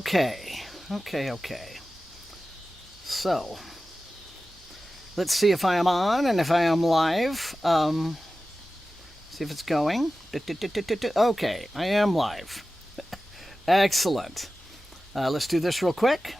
Okay. Okay. So, let's see if I am on and if I am live. See if it's going. Okay, I am live. Excellent. Let's do this real quick.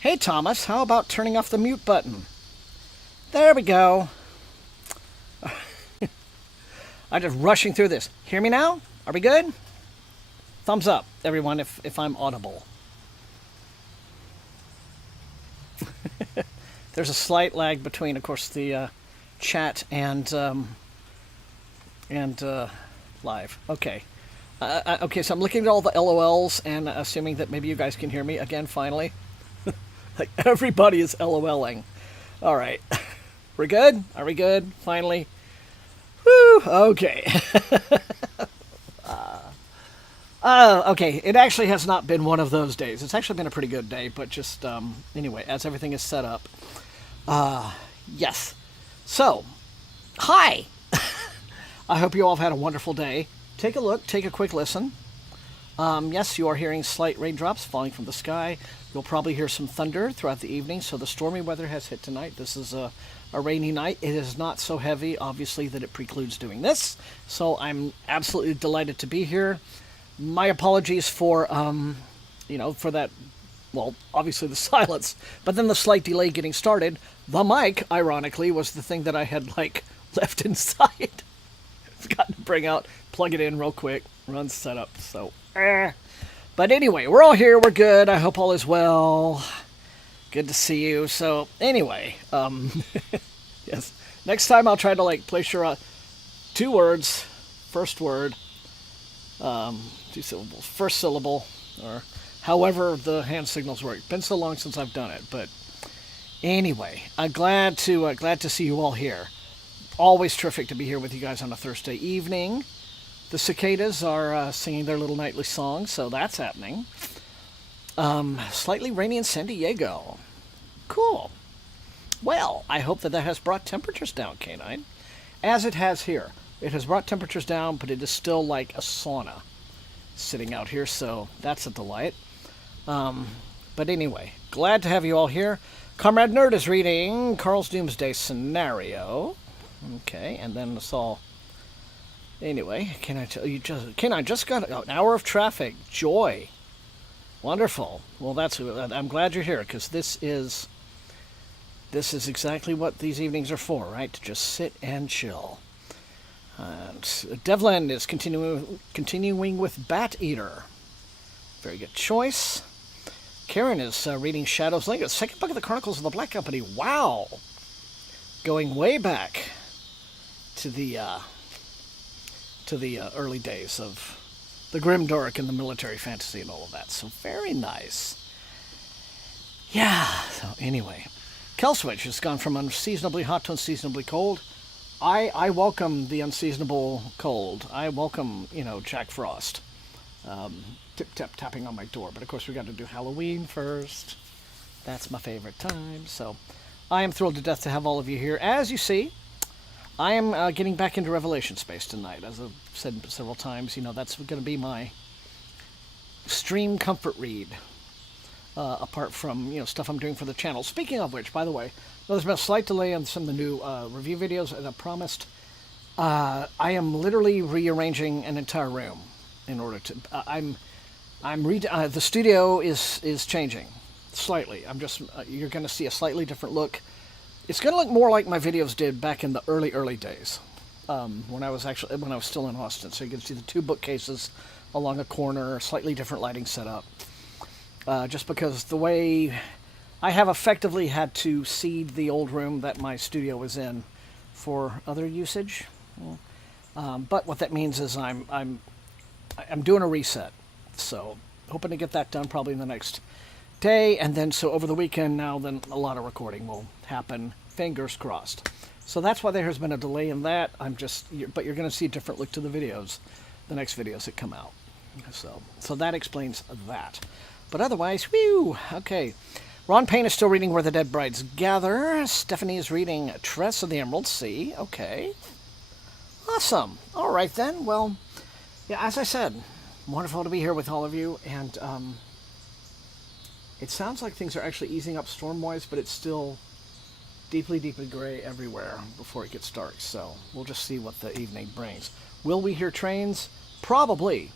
Hey Thomas, how about turning off the mute button? There we go. I'm just rushing through this. Hear me now? Are we good? Thumbs up, everyone, if I'm audible. There's a slight lag between, of course, the chat and live. Okay. Okay, so I'm looking at all the LOLs and assuming that maybe you guys can hear me again, finally. Like, everybody is LOLing. All right. We're good? Are we good? Finally? Woo! Okay. Okay, it actually has not been one of those days. It's actually been a pretty good day, but just, anyway, as everything is set up. Yes. So, hi! I hope you all have had a wonderful day. Take a look, take a quick listen. Yes, you are hearing slight raindrops falling from the sky. You'll probably hear some thunder throughout the evening, so the stormy weather has hit tonight. This is a rainy night. It is not so heavy, obviously, that it precludes doing this, so I'm absolutely delighted to be here. My apologies for, for that, well, obviously the silence, but then the slight delay getting started. The mic, ironically, was the thing that I had, left inside. Forgot to bring out, plug it in real quick, run setup, so... But anyway, we're all here, we're good, I hope all is well. Good to see you. So, anyway, yes, next time I'll try to, place your, 2 words, first word, 2 syllables, first syllable, or however the hand signals work. Been so long since I've done it, but anyway, I'm glad to see you all here. Always terrific to be here with you guys on a Thursday evening. The cicadas are singing their little nightly song, so that's happening. Slightly rainy in San Diego. Cool. Well, I hope that has brought temperatures down, Canine. As it has here. It has brought temperatures down, but it is still like a sauna sitting out here, so that's a delight. But anyway, glad to have you all here. Comrade Nerd is reading Carl's Doomsday Scenario. Okay, and then it's all... Anyway, can I tell you I just got an hour of traffic. Joy. Wonderful. Well, I'm glad you're here, because this is exactly what these evenings are for, right? To just sit and chill. Devlin is continuing with Bat Eater. Very good choice. Karen is reading Shadow's Link, the second book of the Chronicles of the Black Company. Wow. Going way back to the early days of the Grimdark and the military fantasy and all of that. So very nice. Yeah, so anyway. Kelswitch has gone from unseasonably hot to unseasonably cold. I welcome the unseasonable cold. I welcome, Jack Frost. Tapping on my door. But of course we got to do Halloween first. That's my favorite time. So I am thrilled to death to have all of you here. As you see, I am getting back into Revelation space tonight. As I've said several times, that's going to be my stream comfort read. Apart from, stuff I'm doing for the channel. Speaking of which, by the way, there's been a slight delay on some of the new review videos, as I promised. I am literally rearranging an entire room in order to... the studio is changing. slightly. I'm just you're going to see a slightly different look. It's going to look more like my videos did back in the early days, when I was still in Austin. So you can see the two bookcases along a corner, slightly different lighting setup. Just because the way I have effectively had to seed the old room that my studio was in for other usage. But what that means is I'm doing a reset. So hoping to get that done probably in the next day, and then so over the weekend now, then a lot of recording will happen. Fingers crossed. So that's why there has been a delay in that. But you're going to see a different look to the videos, the next videos that come out. So that explains that. But otherwise, whew, okay. Ron Payne is still reading Where the Dead Brides Gather. Stephanie is reading Tress of the Emerald Sea. Okay. Awesome. All right then. Well, yeah, as I said, wonderful to be here with all of you. And it sounds like things are actually easing up storm-wise, but it's still deeply, deeply gray everywhere before it gets dark. So we'll just see what the evening brings. Will we hear trains? Probably.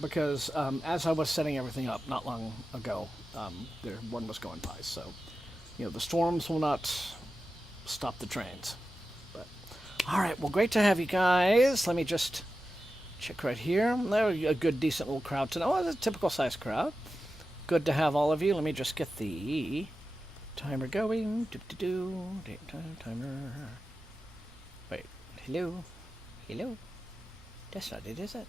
Because as I was setting everything up not long ago, one was going by. So, the storms will not stop the trains. But all right, well, great to have you guys. Let me just check right here. There's a good, decent little crowd tonight. Oh, it's a typical size crowd. Good to have all of you. Let me just get the timer going. Timer. Wait, hello? That's not it, is it?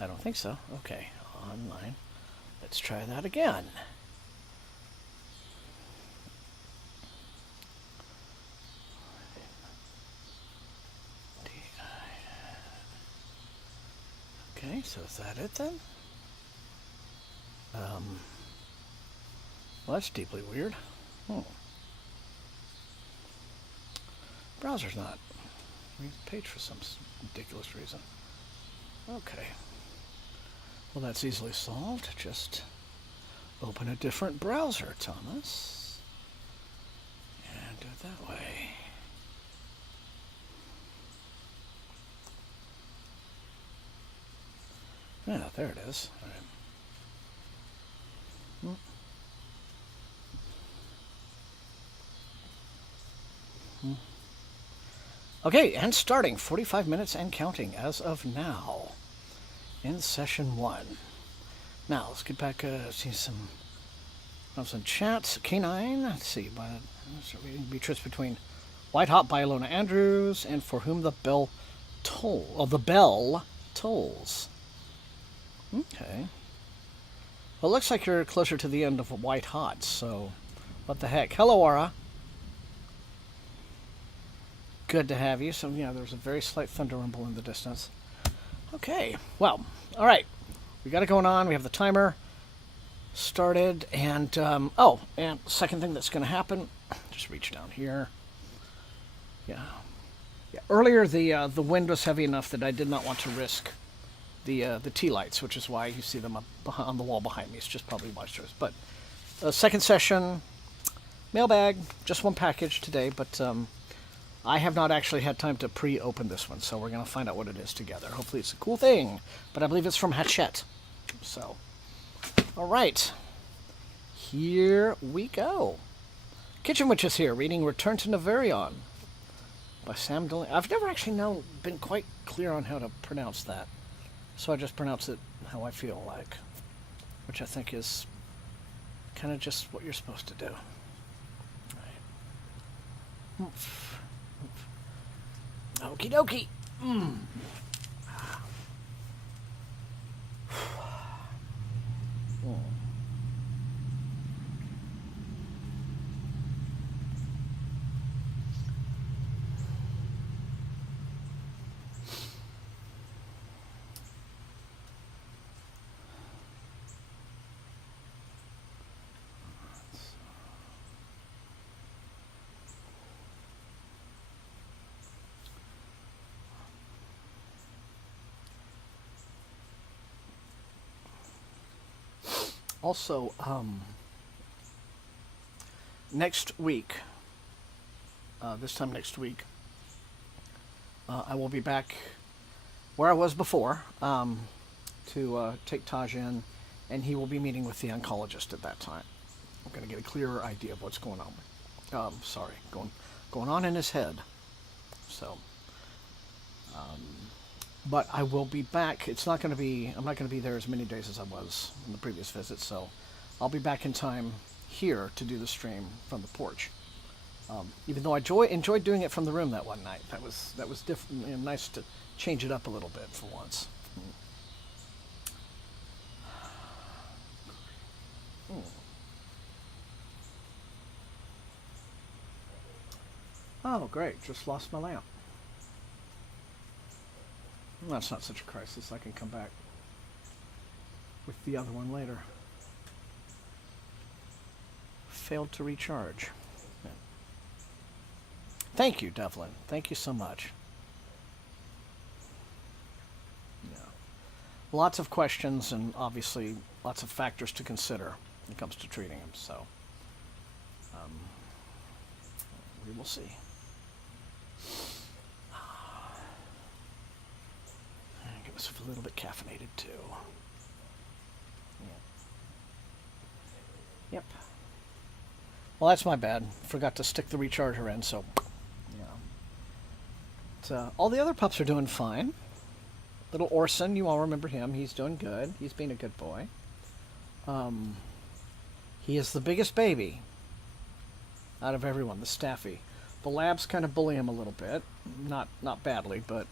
I don't think so. Okay, online. Let's try that again. Okay, so is that it then? Well, that's deeply weird. Browser's not page for some ridiculous reason. Okay. Well, that's easily solved. Just open a different browser, Thomas. And do it that way. Yeah, there it is. All right. Okay, and starting 45 minutes and counting as of now in session 1. Now let's get back see some chats. K9, let's see, Beatrice between White Hot by Ilona Andrews and For Whom the Bell Tolls. Okay. Well, it looks like you're closer to the end of White Hot, so what the heck. Hello, Aura. Good to have you. So, there's a very slight thunder rumble in the distance. Okay, well, all right. We got it going on. We have the timer started. And, and second thing that's going to happen, just reach down here. Yeah. Earlier, the wind was heavy enough that I did not want to risk the tea lights, which is why you see them up on the wall behind me. It's just probably moisture. But second session, mailbag, just one package today, but I have not actually had time to pre-open this one, so we're going to find out what it is together. Hopefully it's a cool thing, but I believe it's from Hachette. So, all right, here we go. Kitchen Witch is here, reading Return to Neverion by Sam Delaney. I've never actually been quite clear on how to pronounce that, so I just pronounce it how I feel like, which I think is kind of just what you're supposed to do. All right. Okie dokie. Also, next week, this time next week, I will be back where I was before to take Taj in and he will be meeting with the oncologist at that time. I'm going to get a clearer idea of what's going on. Going on in his head. So, but I will be back. It's not going to be. I'm not going to be there as many days as I was in the previous visit. So, I'll be back in time here to do the stream from the porch. Even though I enjoyed doing it from the room that one night. That was different and nice to change it up a little bit for once. Oh, great. Just lost my lamp. Well, that's not such a crisis. I can come back with the other one later. Failed to recharge. Yeah. Thank you, Devlin. Thank you so much. Yeah. Lots of questions and obviously lots of factors to consider when it comes to treating him. So we will see. Get myself a little bit caffeinated too. Yeah. Yep. Well, that's my bad. Forgot to stick the recharger in, so yeah. But, all the other pups are doing fine. Little Orson, you all remember him. He's doing good. He's being a good boy. He is the biggest baby out of everyone, the Staffy. The labs kind of bully him a little bit. Not badly, but,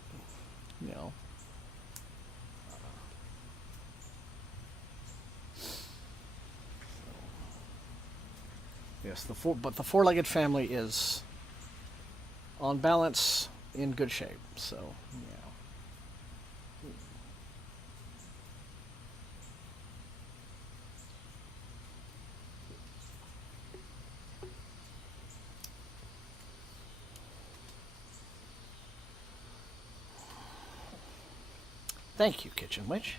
you know. Yes, the four-legged family is, on balance, in good shape. So, yeah. Thank you, Kitchen Witch.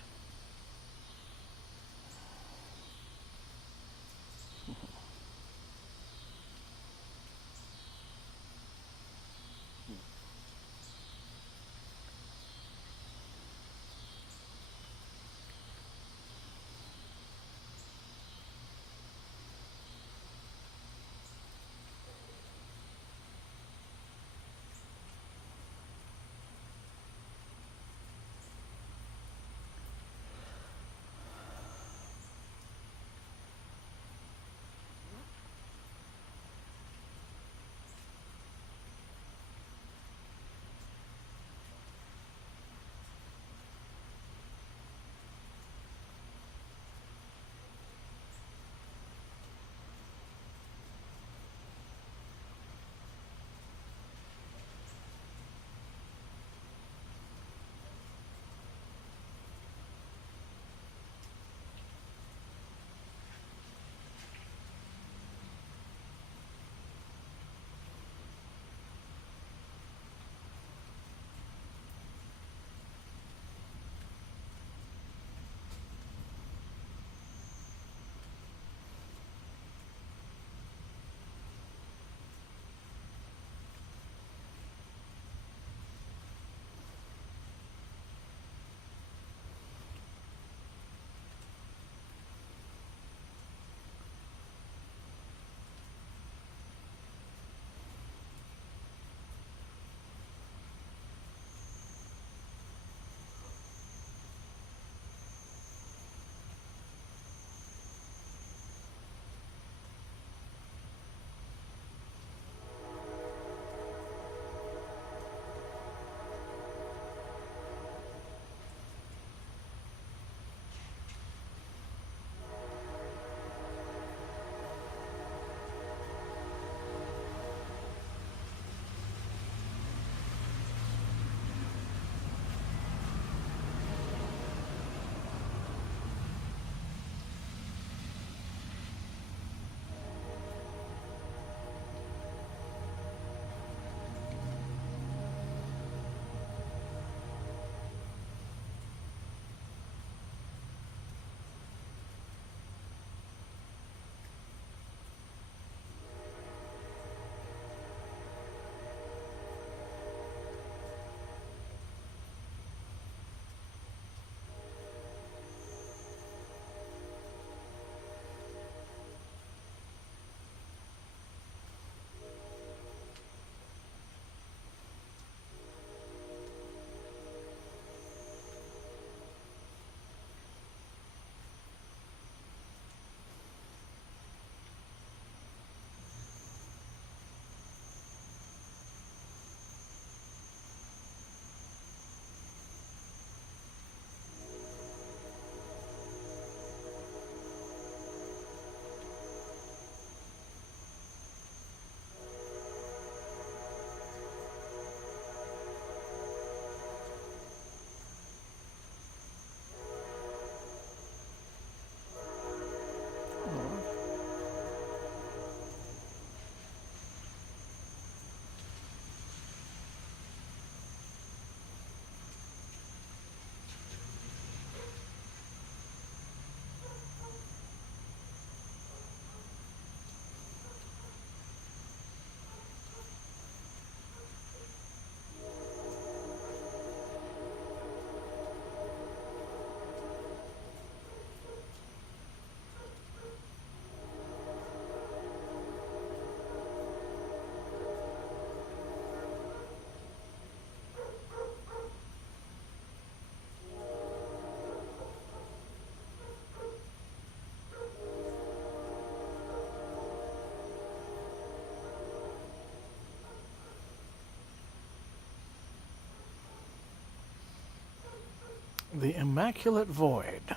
The Immaculate Void.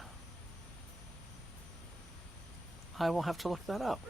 I will have to look that up.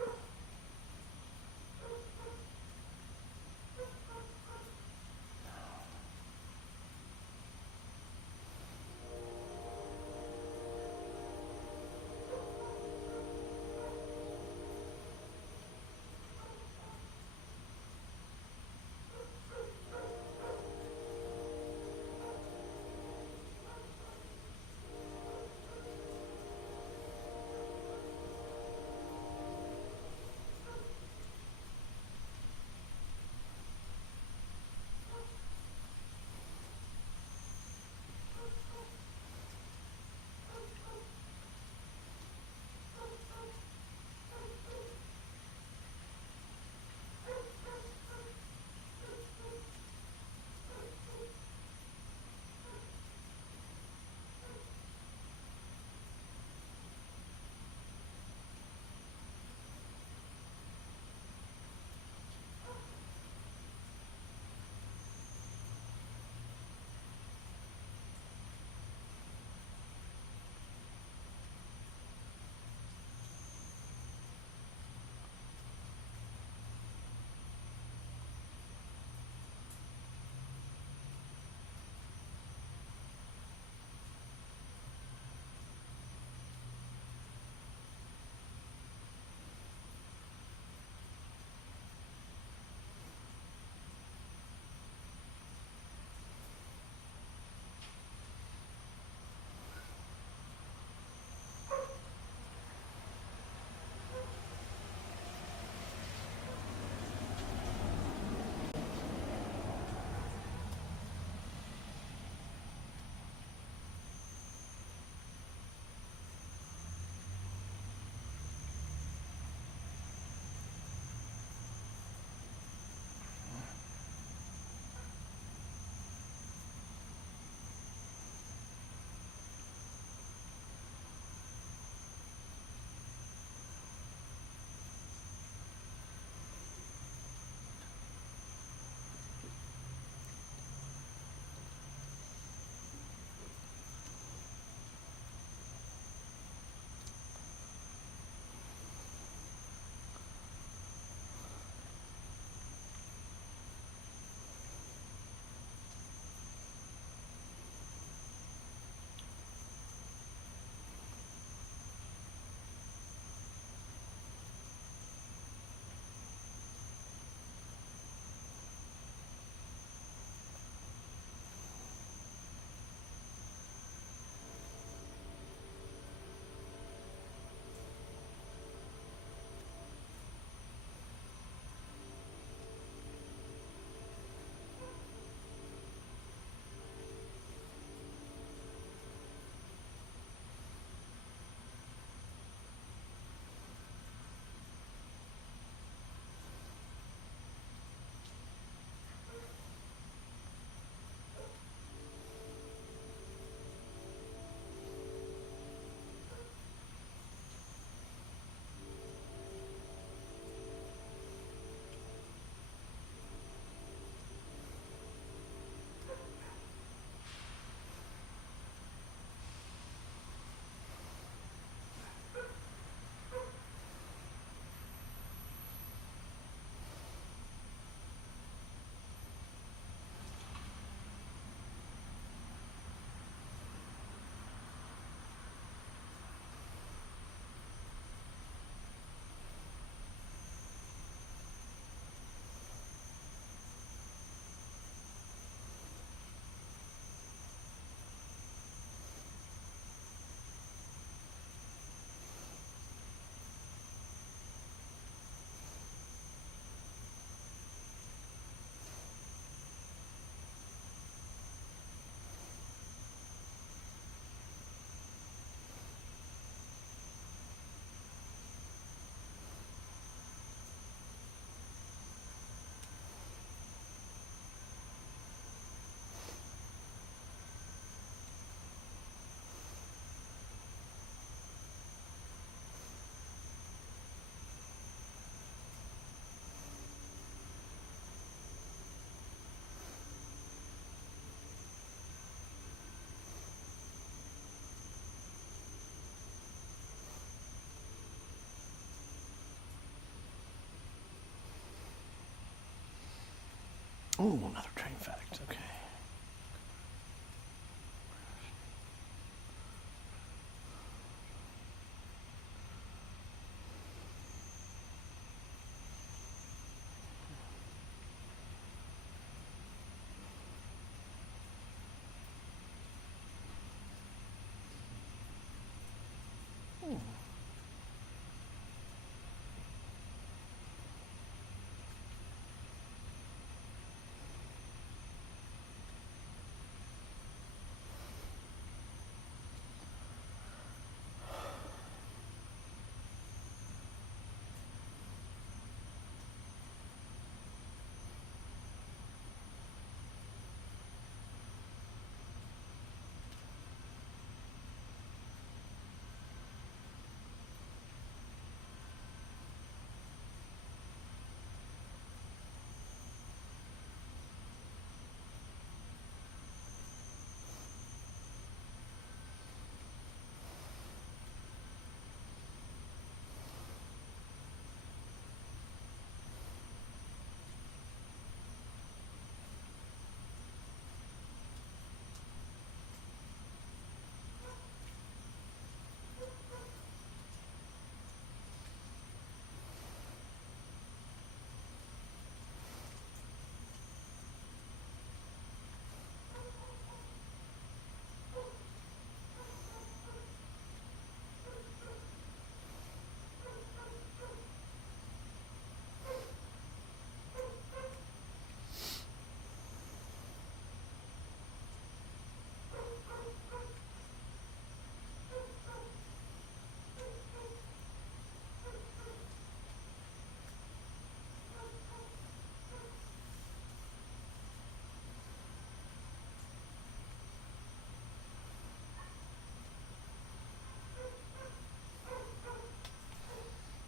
Oh, another train fact. Okay.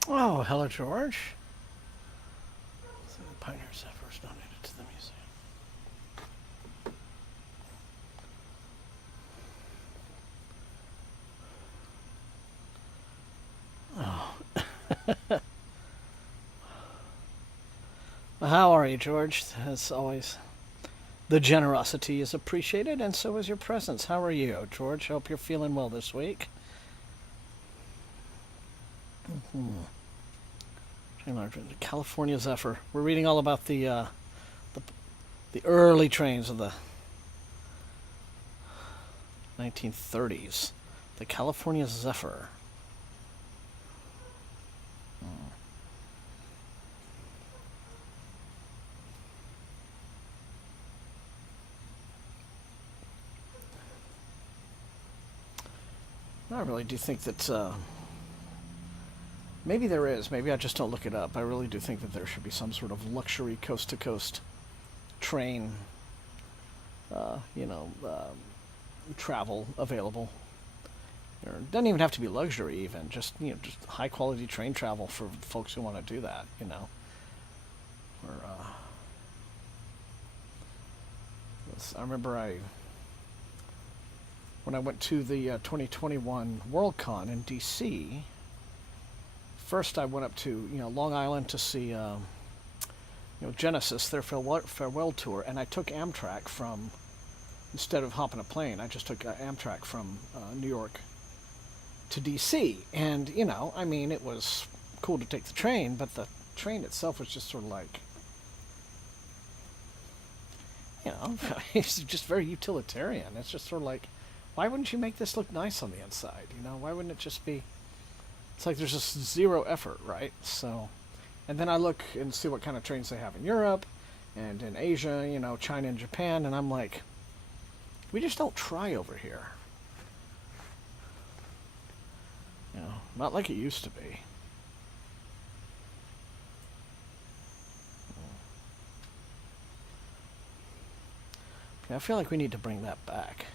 Oh, hello, George. The Pioneers have first donated to the museum. Oh. How are you, George? As always, the generosity is appreciated, and so is your presence. How are you, George? Hope you're feeling well this week. California Zephyr. We're reading all about the early trains of the 1930s. The California Zephyr. I really do think that maybe there is. Maybe I just don't look it up. I really do think that there should be some sort of luxury coast-to-coast train, travel available. It doesn't even have to be luxury, even just just high-quality train travel for folks who want to do that. Or I remember when I went to the 2021 Worldcon in D.C. First, I went up to Long Island to see Genesis, their farewell tour, and I took Amtrak from, instead of hopping a plane, I just took Amtrak from New York to D.C. And it was cool to take the train, but the train itself was just sort of like, it's just very utilitarian. It's just sort of like, why wouldn't you make this look nice on the inside? Why wouldn't it just be? It's like there's just zero effort, right? So, and then I look and see what kind of trains they have in Europe and in Asia, China and Japan, and I'm like, we just don't try over here. Not like it used to be. I feel like we need to bring that back.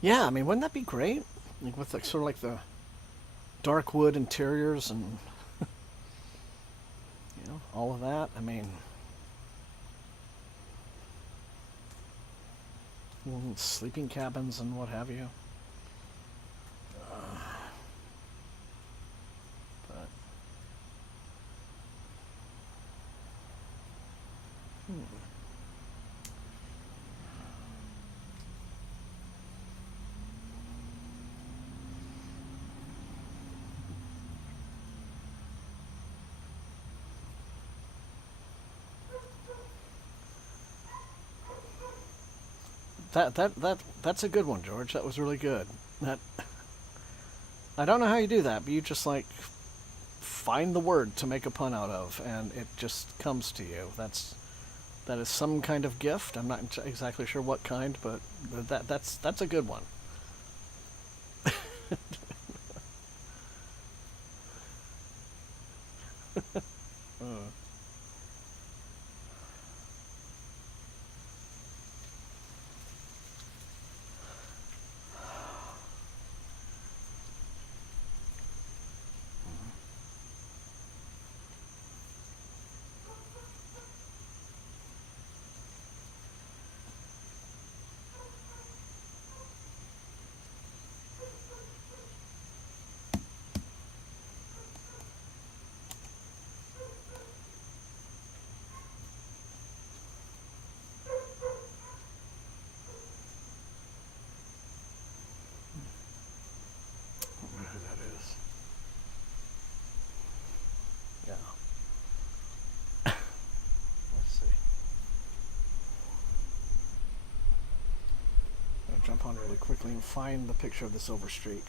Yeah, I mean, wouldn't that be great? Like with sort of like the dark wood interiors and all of that. I mean, Sleeping cabins and what have you. But that's a good one, George. That was really good. That I don't know how you do that, but you just like find the word to make a pun out of, and it just comes to you. That is some kind of gift. I'm not exactly sure what kind, but that's a good one. Jump on really quickly and find the picture of the silver streak.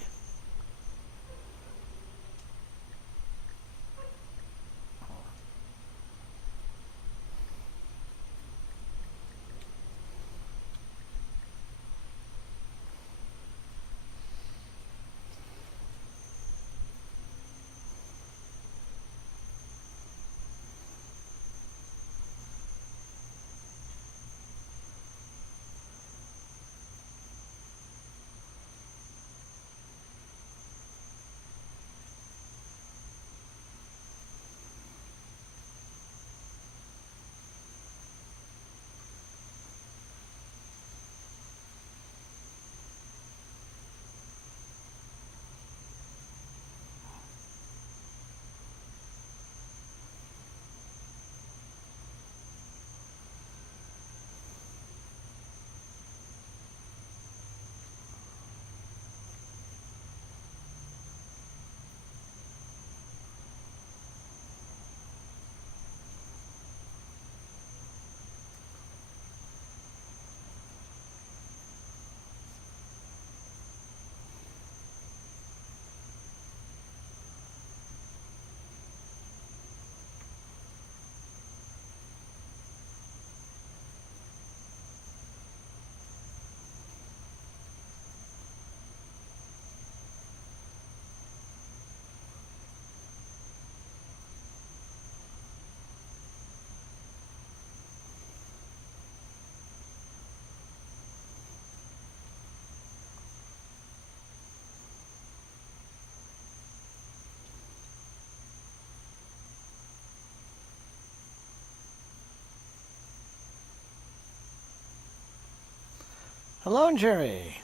Hello, Jerry.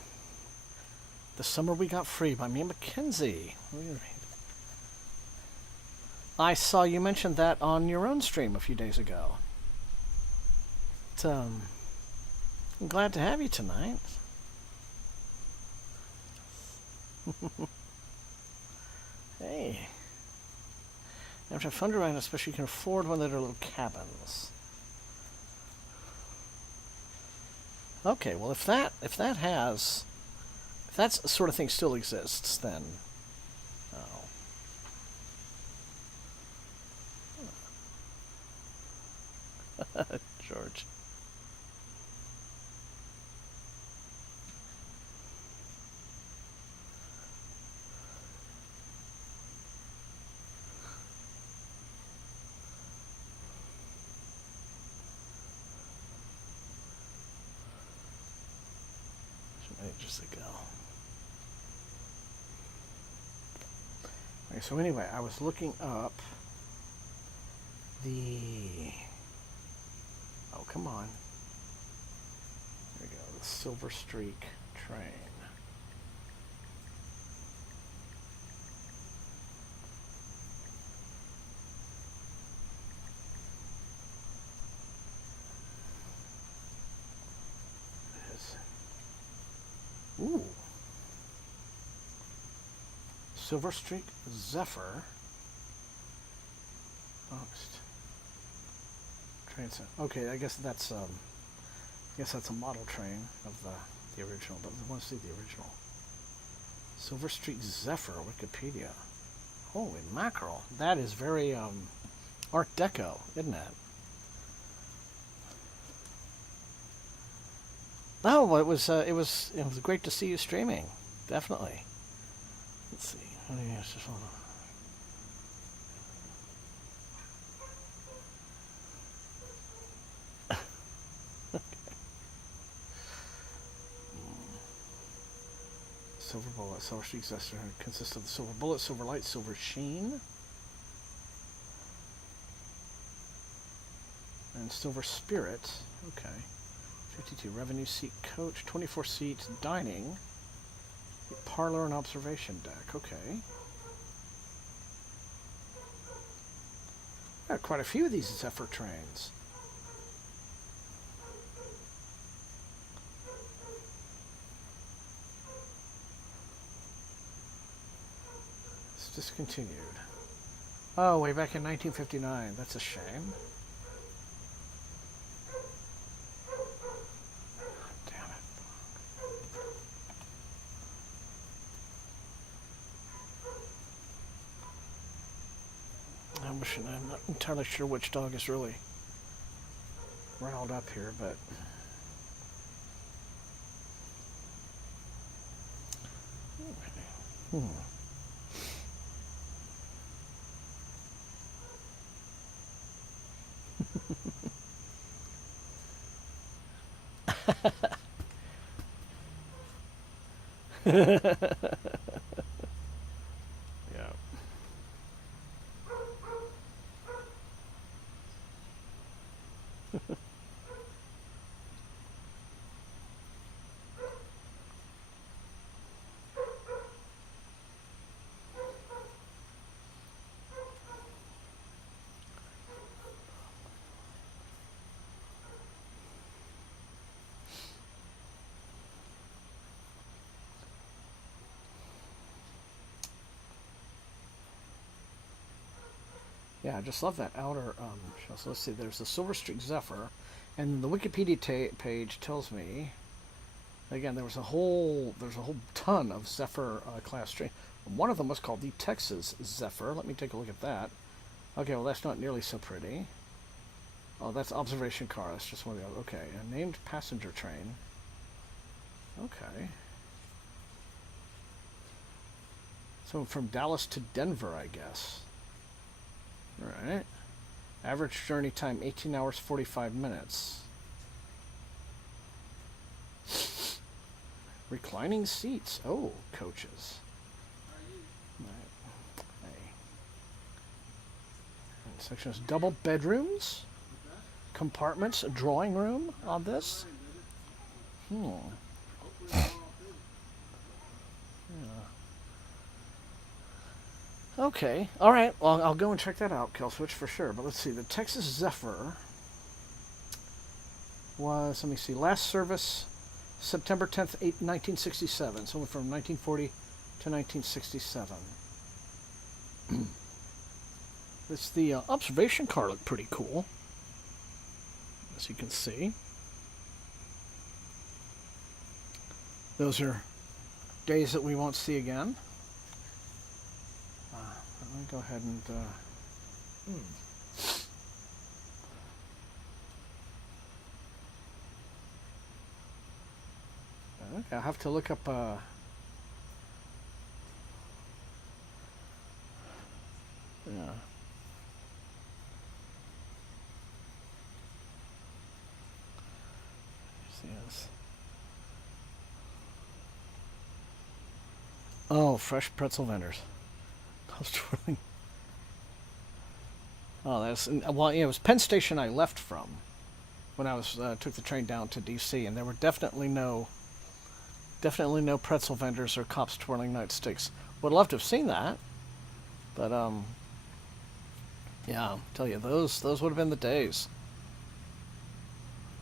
The Summer We Got Free by me and Mackenzie. I saw you mentioned that on your own stream a few days ago. But, I'm glad to have you tonight. Hey. After fun to ride, especially you can afford one of their little cabins. Okay, well if that sort of thing still exists, then George. Ages ago. Okay, so anyway, I was looking up the... Oh, come on. There we go. The Silver Streak train. Ooh. Silver Streak Zephyr. Train set. Okay, I guess that's a model train of the original, but I want to see the original. Silver Streak Zephyr, Wikipedia. Holy mackerel. That is very Art Deco, isn't it? No, it was great to see you streaming. Definitely. Let's see. Hold on. Silver Bullet, Silver Streak Zephyr consists of the Silver Bullet, Silver Light, Silver Sheen, and Silver Spirit. Okay. 52 revenue seat coach, 24 seats dining, parlor and observation deck. Okay. Got quite a few of these Zephyr trains. It's discontinued. Oh, way back in 1959. That's a shame. I'm not entirely sure which dog is really riled up here, but yeah. Yeah, I just love that outer shell. So let's see, there's the Silver Streak Zephyr, and the Wikipedia page tells me, again, there's a whole ton of Zephyr class trains. One of them was called the Texas Zephyr. Let me take a look at that. Okay, well, that's not nearly so pretty. Oh, that's observation car. That's just one of the other. Okay, a named passenger train. Okay. So from Dallas to Denver, I guess. Alright. Average journey time 18 hours 45 minutes. Reclining seats. Oh, coaches. Right. Hey. And section is double bedrooms. Compartments, a drawing room on this. Okay, all right. Well, I'll go and check that out, Killswitch, for sure. But let's see. The Texas Zephyr was, let me see, last service September 10th, 1967. So from 1940 to 1967. It's the observation car looked pretty cool, as you can see. Those are days that we won't see again. Let me go ahead and okay, I'll have to look up yeah. See this. Oh, fresh pretzel vendors. Twirling. Oh, that's, well, yeah, it was Penn Station I left from. when I was took the train down to D.C. and there were definitely no pretzel vendors or cops twirling nightsticks. Would love to have seen that, but yeah, I'll tell you, those would have been the days.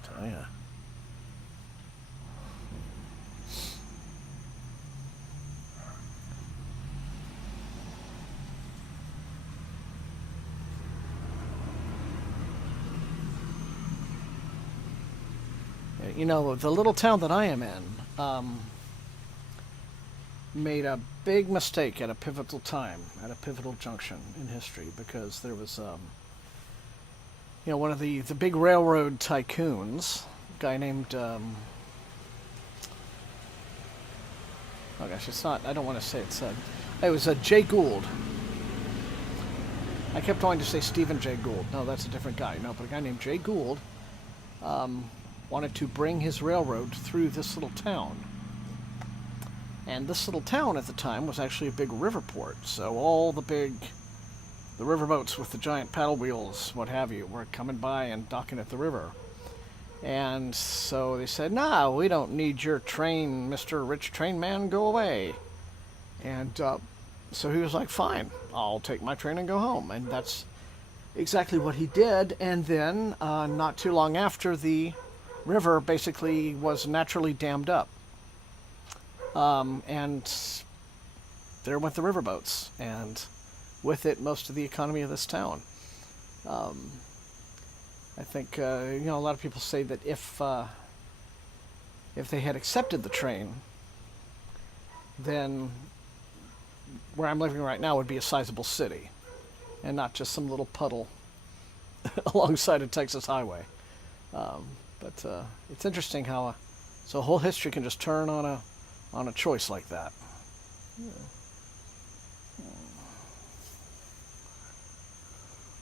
Tell ya. You know, the little town that I am in made a big mistake at a pivotal time, at a pivotal junction in history, because there was, one of the big railroad tycoons, a guy named, oh gosh, it's not, I don't want to say it was Jay Gould. I kept wanting to say Stephen Jay Gould. No, that's a different guy. No, but a guy named Jay Gould, wanted to bring his railroad through this little town. And this little town at the time was actually a big river port, so all the riverboats with the giant paddle wheels, what have you, were coming by and docking at the river. And so they said, "Nah, we don't need your train, Mr. Rich Train Man, go away." And so he was like, "Fine, I'll take my train and go home." And that's exactly what he did. And then, not too long after, the river basically was naturally dammed up. And there went the riverboats, and with it, most of the economy of this town. I think, a lot of people say that if they had accepted the train, then where I'm living right now would be a sizable city, and not just some little puddle alongside a Texas highway. But it's interesting how so whole history can just turn on a choice like that. Yeah.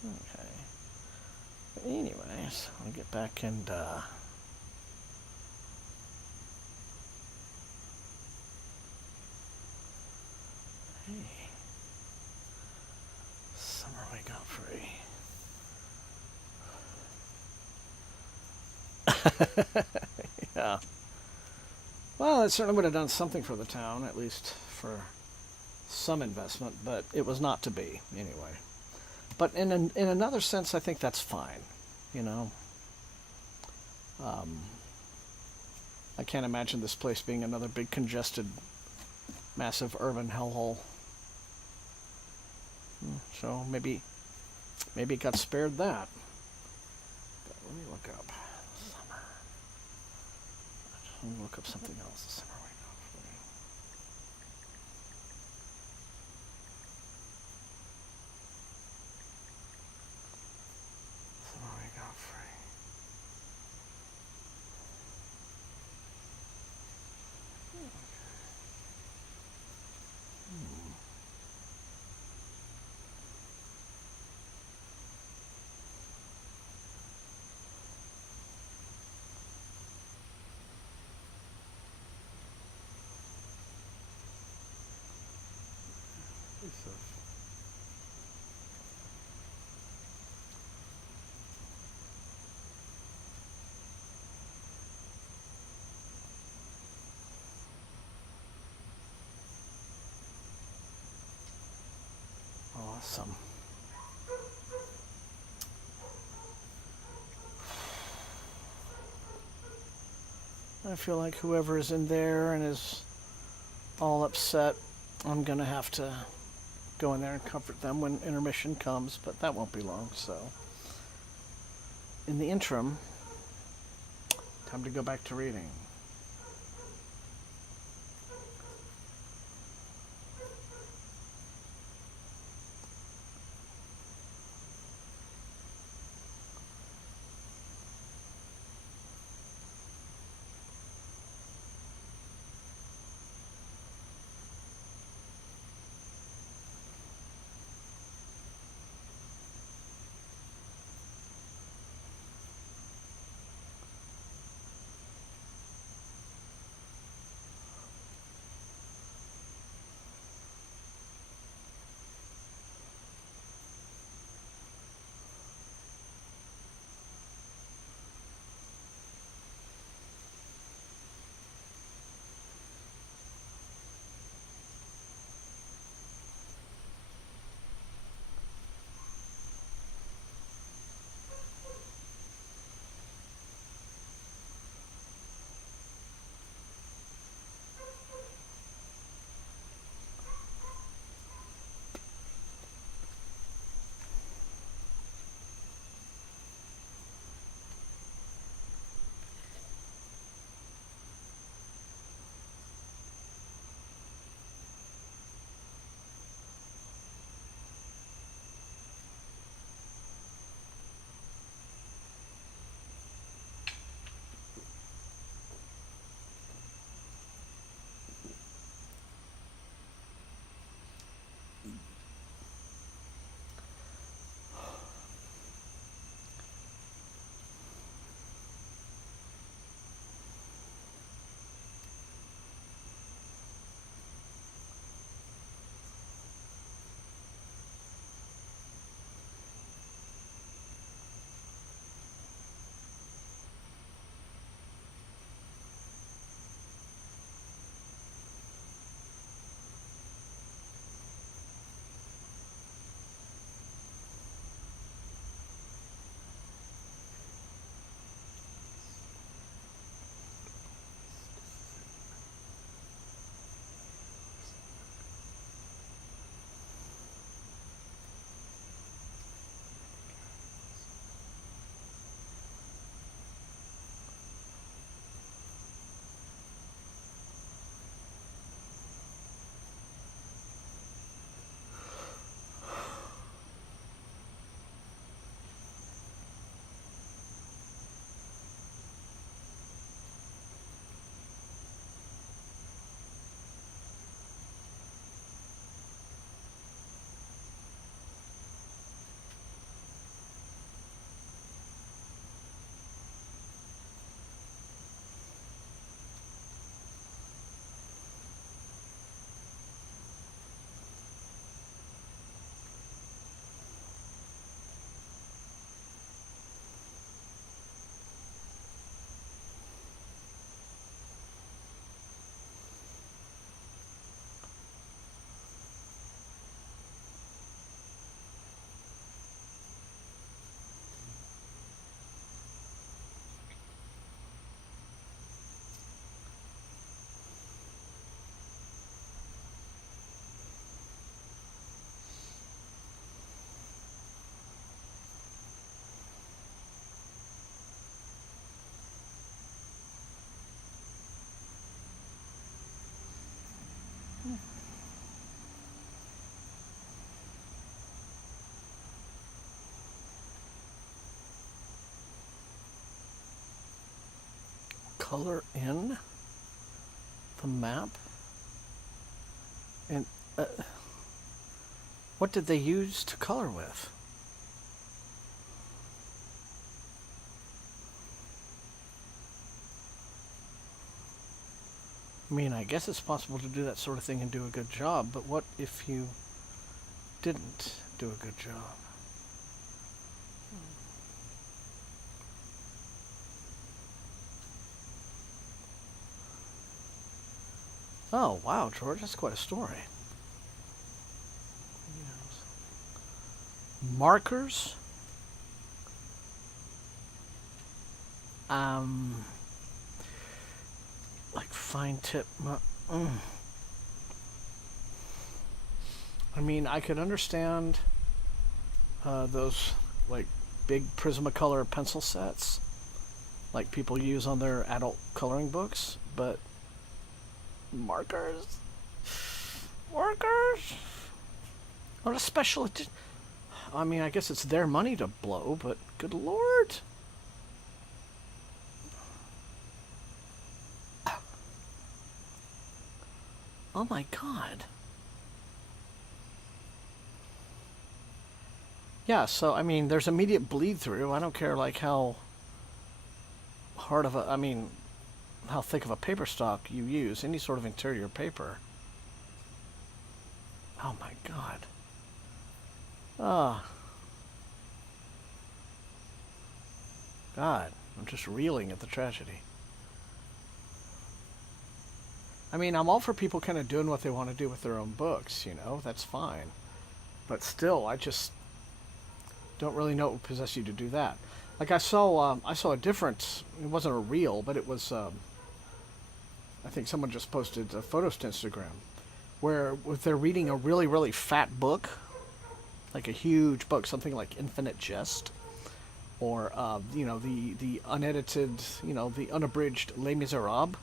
Okay. But anyways, I'll get back and hey, summer we got free. Yeah. Well, it certainly would have done something for the town, at least for some investment, but it was not to be, anyway. But in another sense, I think that's fine, I can't imagine this place being another big, congested, massive urban hellhole. So maybe it got spared that. But let me look up. Let me look up something else. The summer we got free. Summer we got free. Awesome. I feel like whoever is in there and is all upset, I'm going to have to go in there and comfort them when intermission comes, but that won't be long, so. In the interim, time to go back to reading. color in the map? And what did they use to color with? I mean, I guess it's possible to do that sort of thing and do a good job, but what if you didn't do a good job? Oh, wow, George, that's quite a story. Yes. Markers? Like fine tip. I mean, I could understand those like big Prismacolor pencil sets, like people use on their adult coloring books, but markers on a special edition. I mean, I guess it's their money to blow, but good lord. Oh my god. Yeah, so I mean, there's immediate bleed through. I don't care like how hard of a, I mean, how thick of a paper stock you use, any sort of interior paper. Oh my god. Ah. God, I'm just reeling at the tragedy. I mean, I'm all for people kind of doing what they want to do with their own books, you know, that's fine. But still, I just don't really know what would possess you to do that. Like I saw a different, it wasn't a reel, but it was, I think someone just posted photos to Instagram, where if they're reading a really, really fat book, like a huge book, something like Infinite Jest, or, you know, the unedited, you know, the unabridged Les Miserables.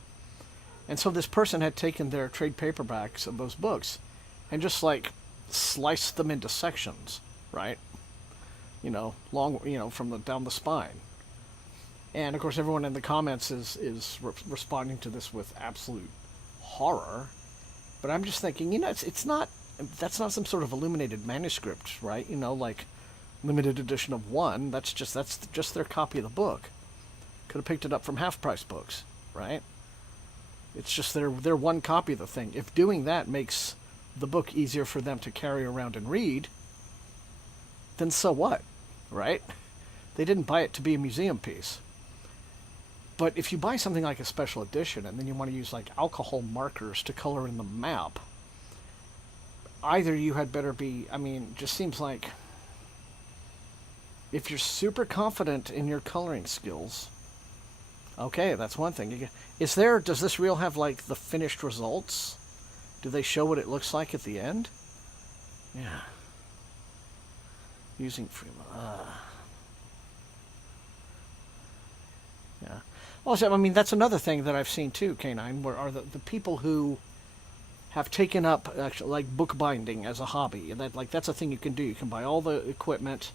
And so this person had taken their trade paperbacks of those books and just like sliced them into sections, right? You know, long, you know, from the down the spine. And of course, everyone in the comments is responding to this with absolute horror. But I'm just thinking, you know, it's not, that's not some sort of illuminated manuscript, right? You know, like limited edition of one. That's just their copy of the book. Could have picked it up from half price books, right? It's just their one copy of the thing. If doing that makes the book easier for them to carry around and read, then so what, right? They didn't buy it to be a museum piece. But if you buy something like a special edition and then you want to use like alcohol markers to color in the map, either you had better be, I mean, just seems like if you're super confident in your coloring skills, okay, that's one thing. Does this reel have like the finished results? Do they show what it looks like at the end? Yeah. Using yeah. Also, I mean, that's another thing that I've seen too, K9, where are the people who have taken up actually like bookbinding as a hobby, and that's a thing you can do. You can buy all the equipment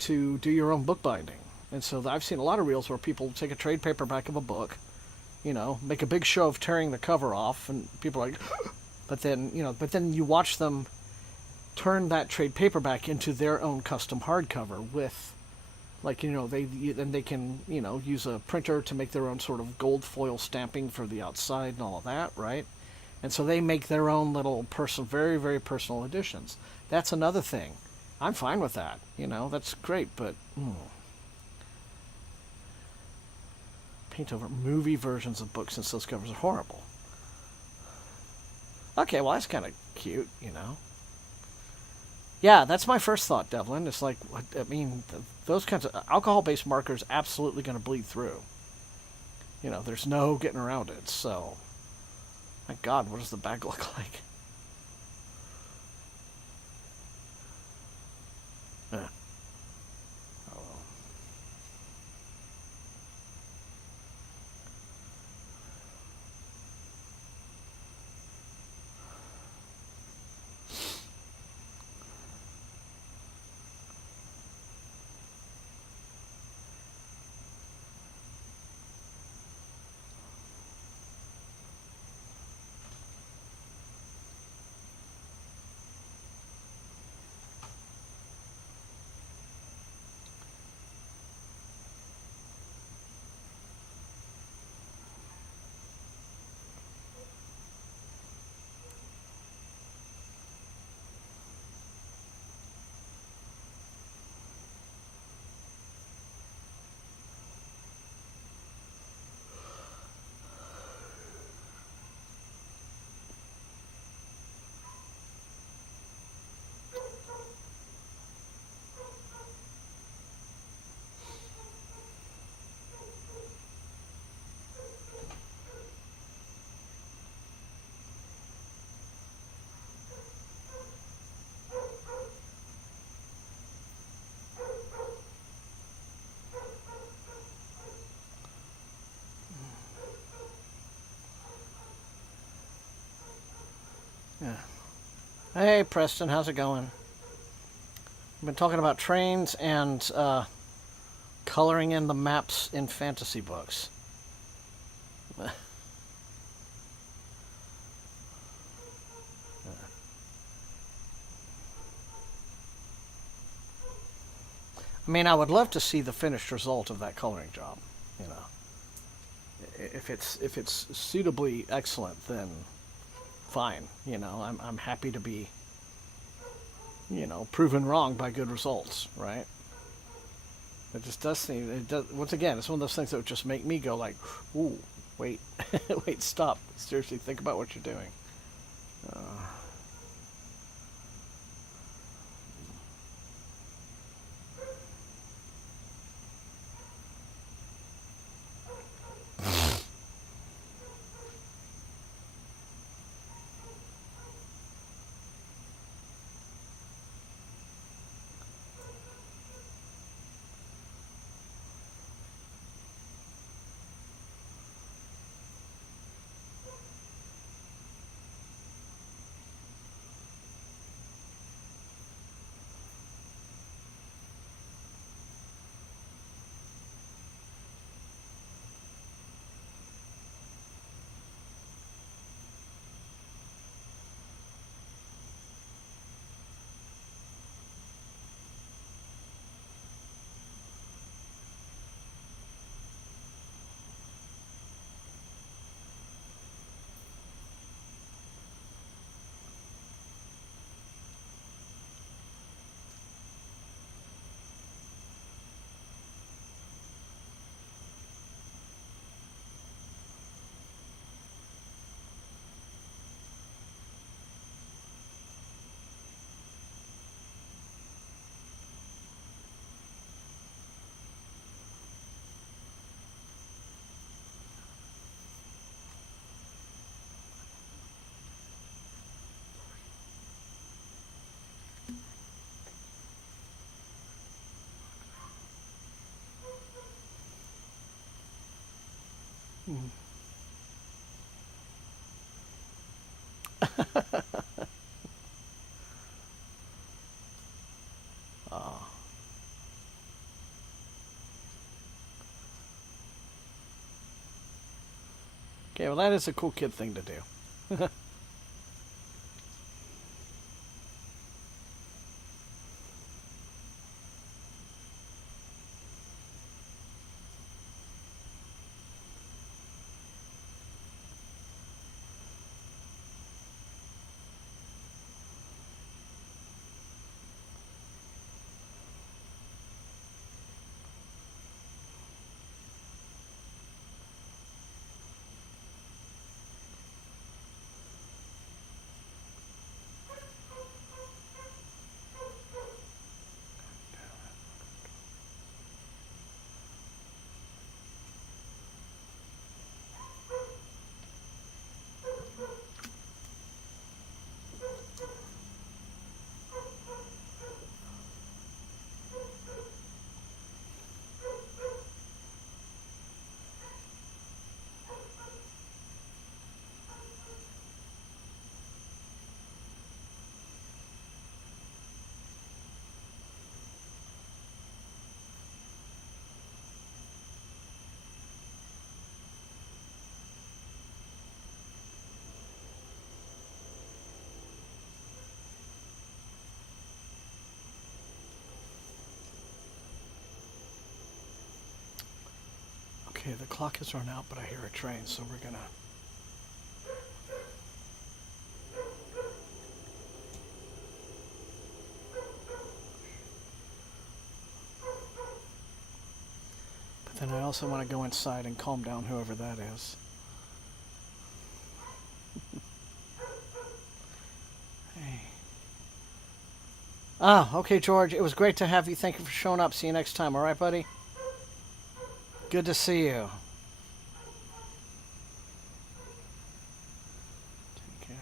to do your own bookbinding. And so I've seen a lot of reels where people take a trade paperback of a book, you know, make a big show of tearing the cover off, and people are like, but then you watch them turn that trade paperback into their own custom hardcover with, like, you know, they can, you know, use a printer to make their own sort of gold foil stamping for the outside and all of that, right? And so they make their own little very, very personal editions. That's another thing. I'm fine with that, you know, that's great, but paint over movie versions of books since those covers are horrible. Okay, well, that's kind of cute, you know. Yeah, that's my first thought, Devlin. It's like, I mean, those kinds of alcohol-based markers absolutely going to bleed through. You know, there's no getting around it, so. My God, what does the bag look like? Oh, well. Hey, Preston, how's it going? We've been talking about trains and coloring in the maps in fantasy books. I mean, I would love to see the finished result of that coloring job. You know, if it's suitably excellent, then fine. You know, I'm happy to be, you know, proven wrong by good results, right? It just does seem. It does. Once again, it's one of those things that would just make me go like, "Ooh, wait, wait, stop! Seriously, think about what you're doing." Oh. Okay, well, that is a cool kid thing to do. Okay, the clock has run out, but I hear a train, so we're gonna... But then I also want to go inside and calm down whoever that is. Hey. Ah, okay, George. It was great to have you. Thank you for showing up. See you next time. All right, buddy? Good to see you. Take care.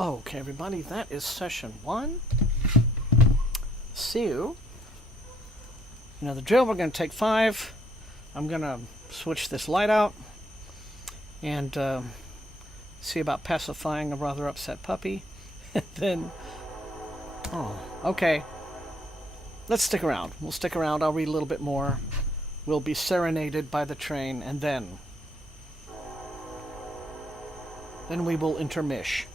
Okay, everybody, that is session 1. See you. You know the drill, we're going to take 5. I'm going to switch this light out and see about pacifying a rather upset puppy. Then, oh, okay. Let's stick around. We'll stick around. I'll read a little bit more. We'll be serenaded by the train, and then we will intermish.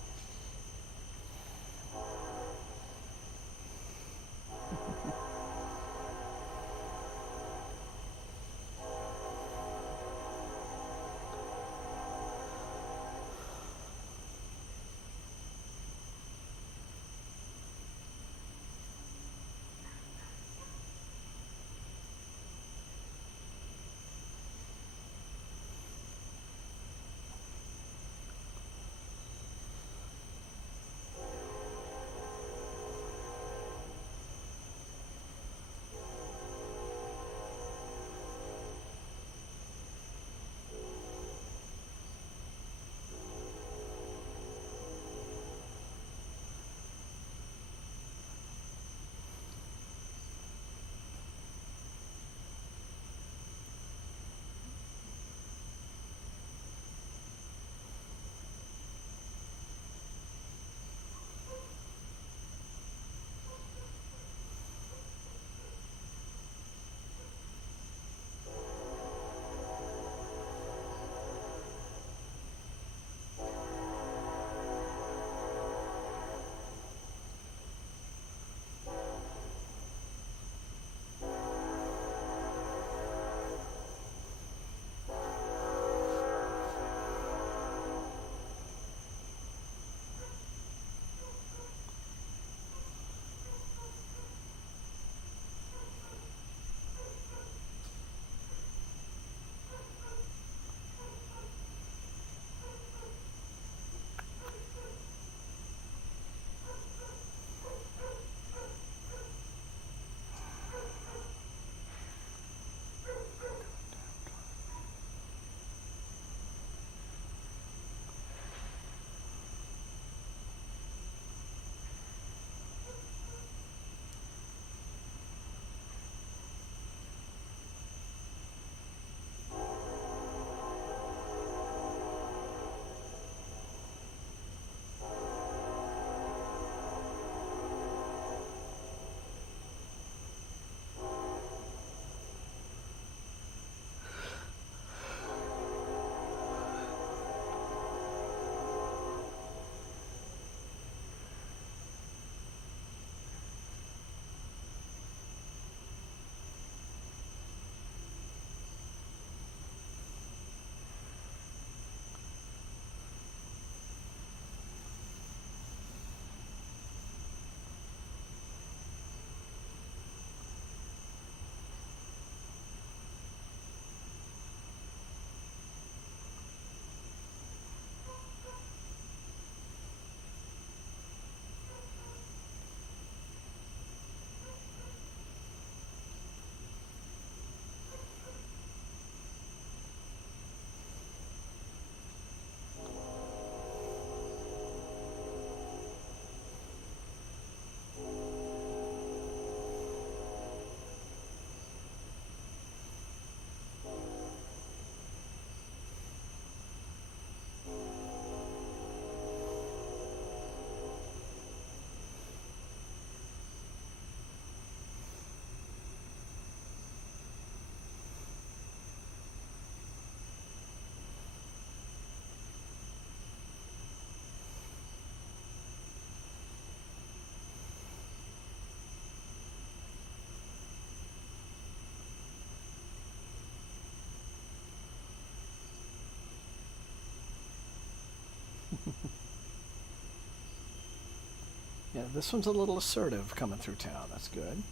Yeah, this one's a little assertive coming through town. That's good.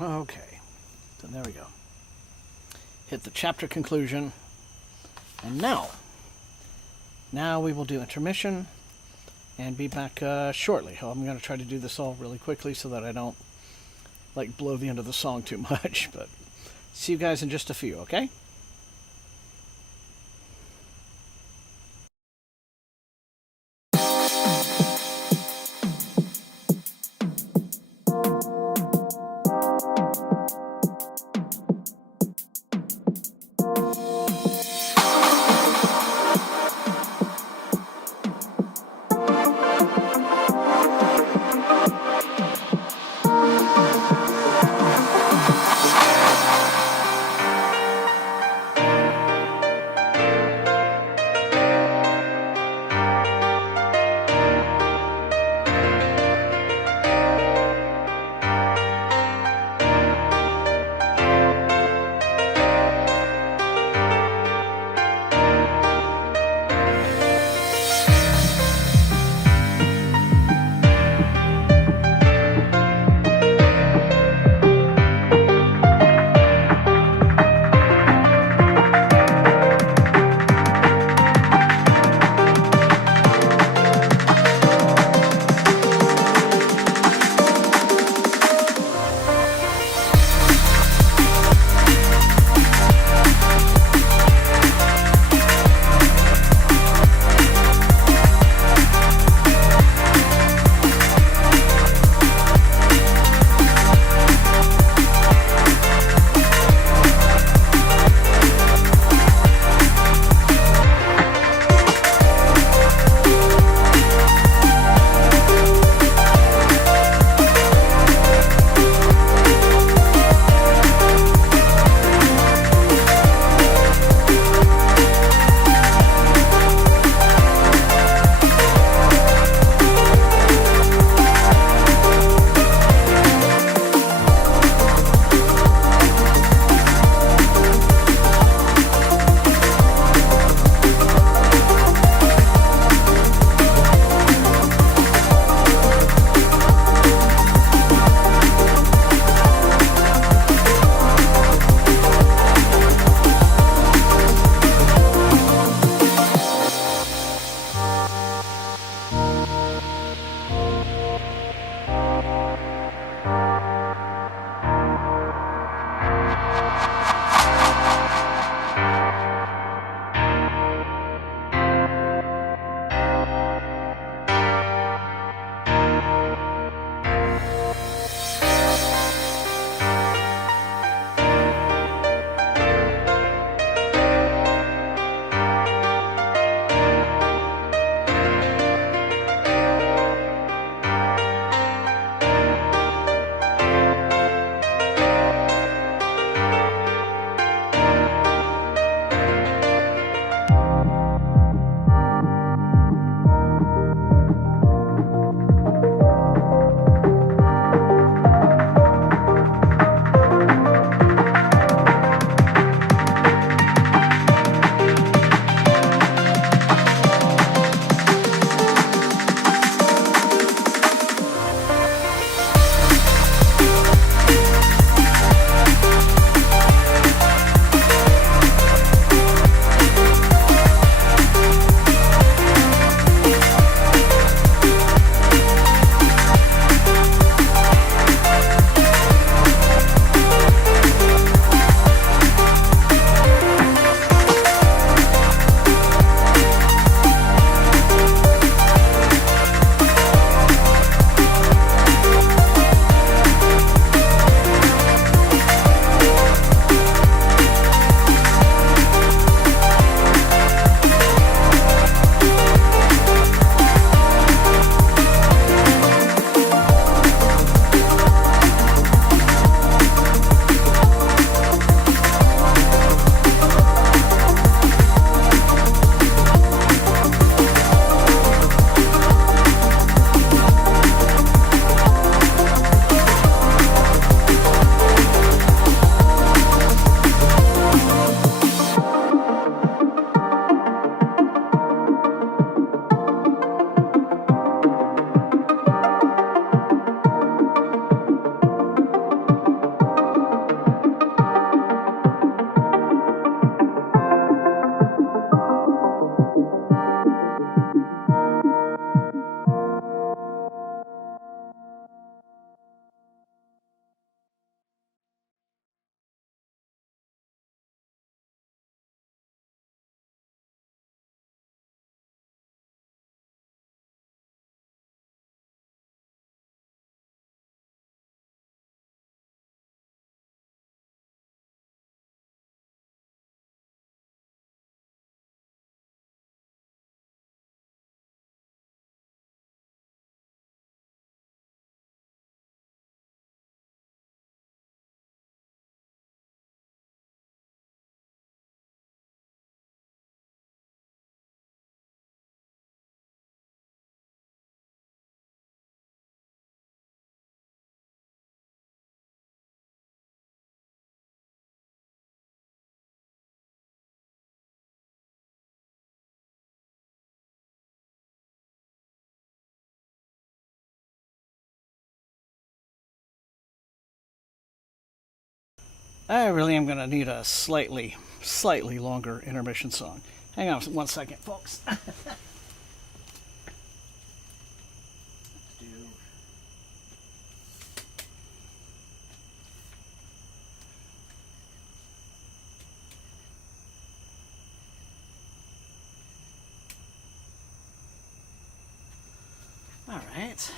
Okay, so there we go. Hit the chapter conclusion. And now we will do intermission and be back shortly. I'm going to try to do this all really quickly so that I don't blow the end of the song too much. But see you guys in just a few, okay? I really am going to need a slightly longer intermission song. Hang on 1 second, folks. All right.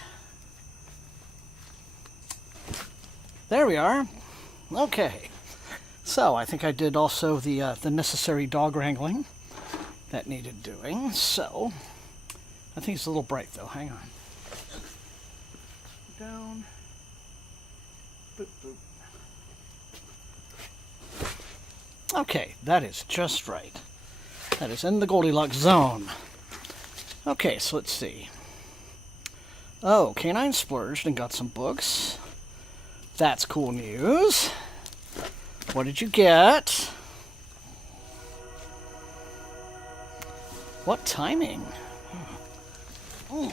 There we are. Okay. So I think I did also the necessary dog wrangling that needed doing. So I think it's a little bright though. Hang on. Down. Boop, boop. Okay, that is just right. That is in the Goldilocks zone. Okay, so let's see. Oh, Canine splurged and got some books. That's cool news. What did you get? What timing? Oh.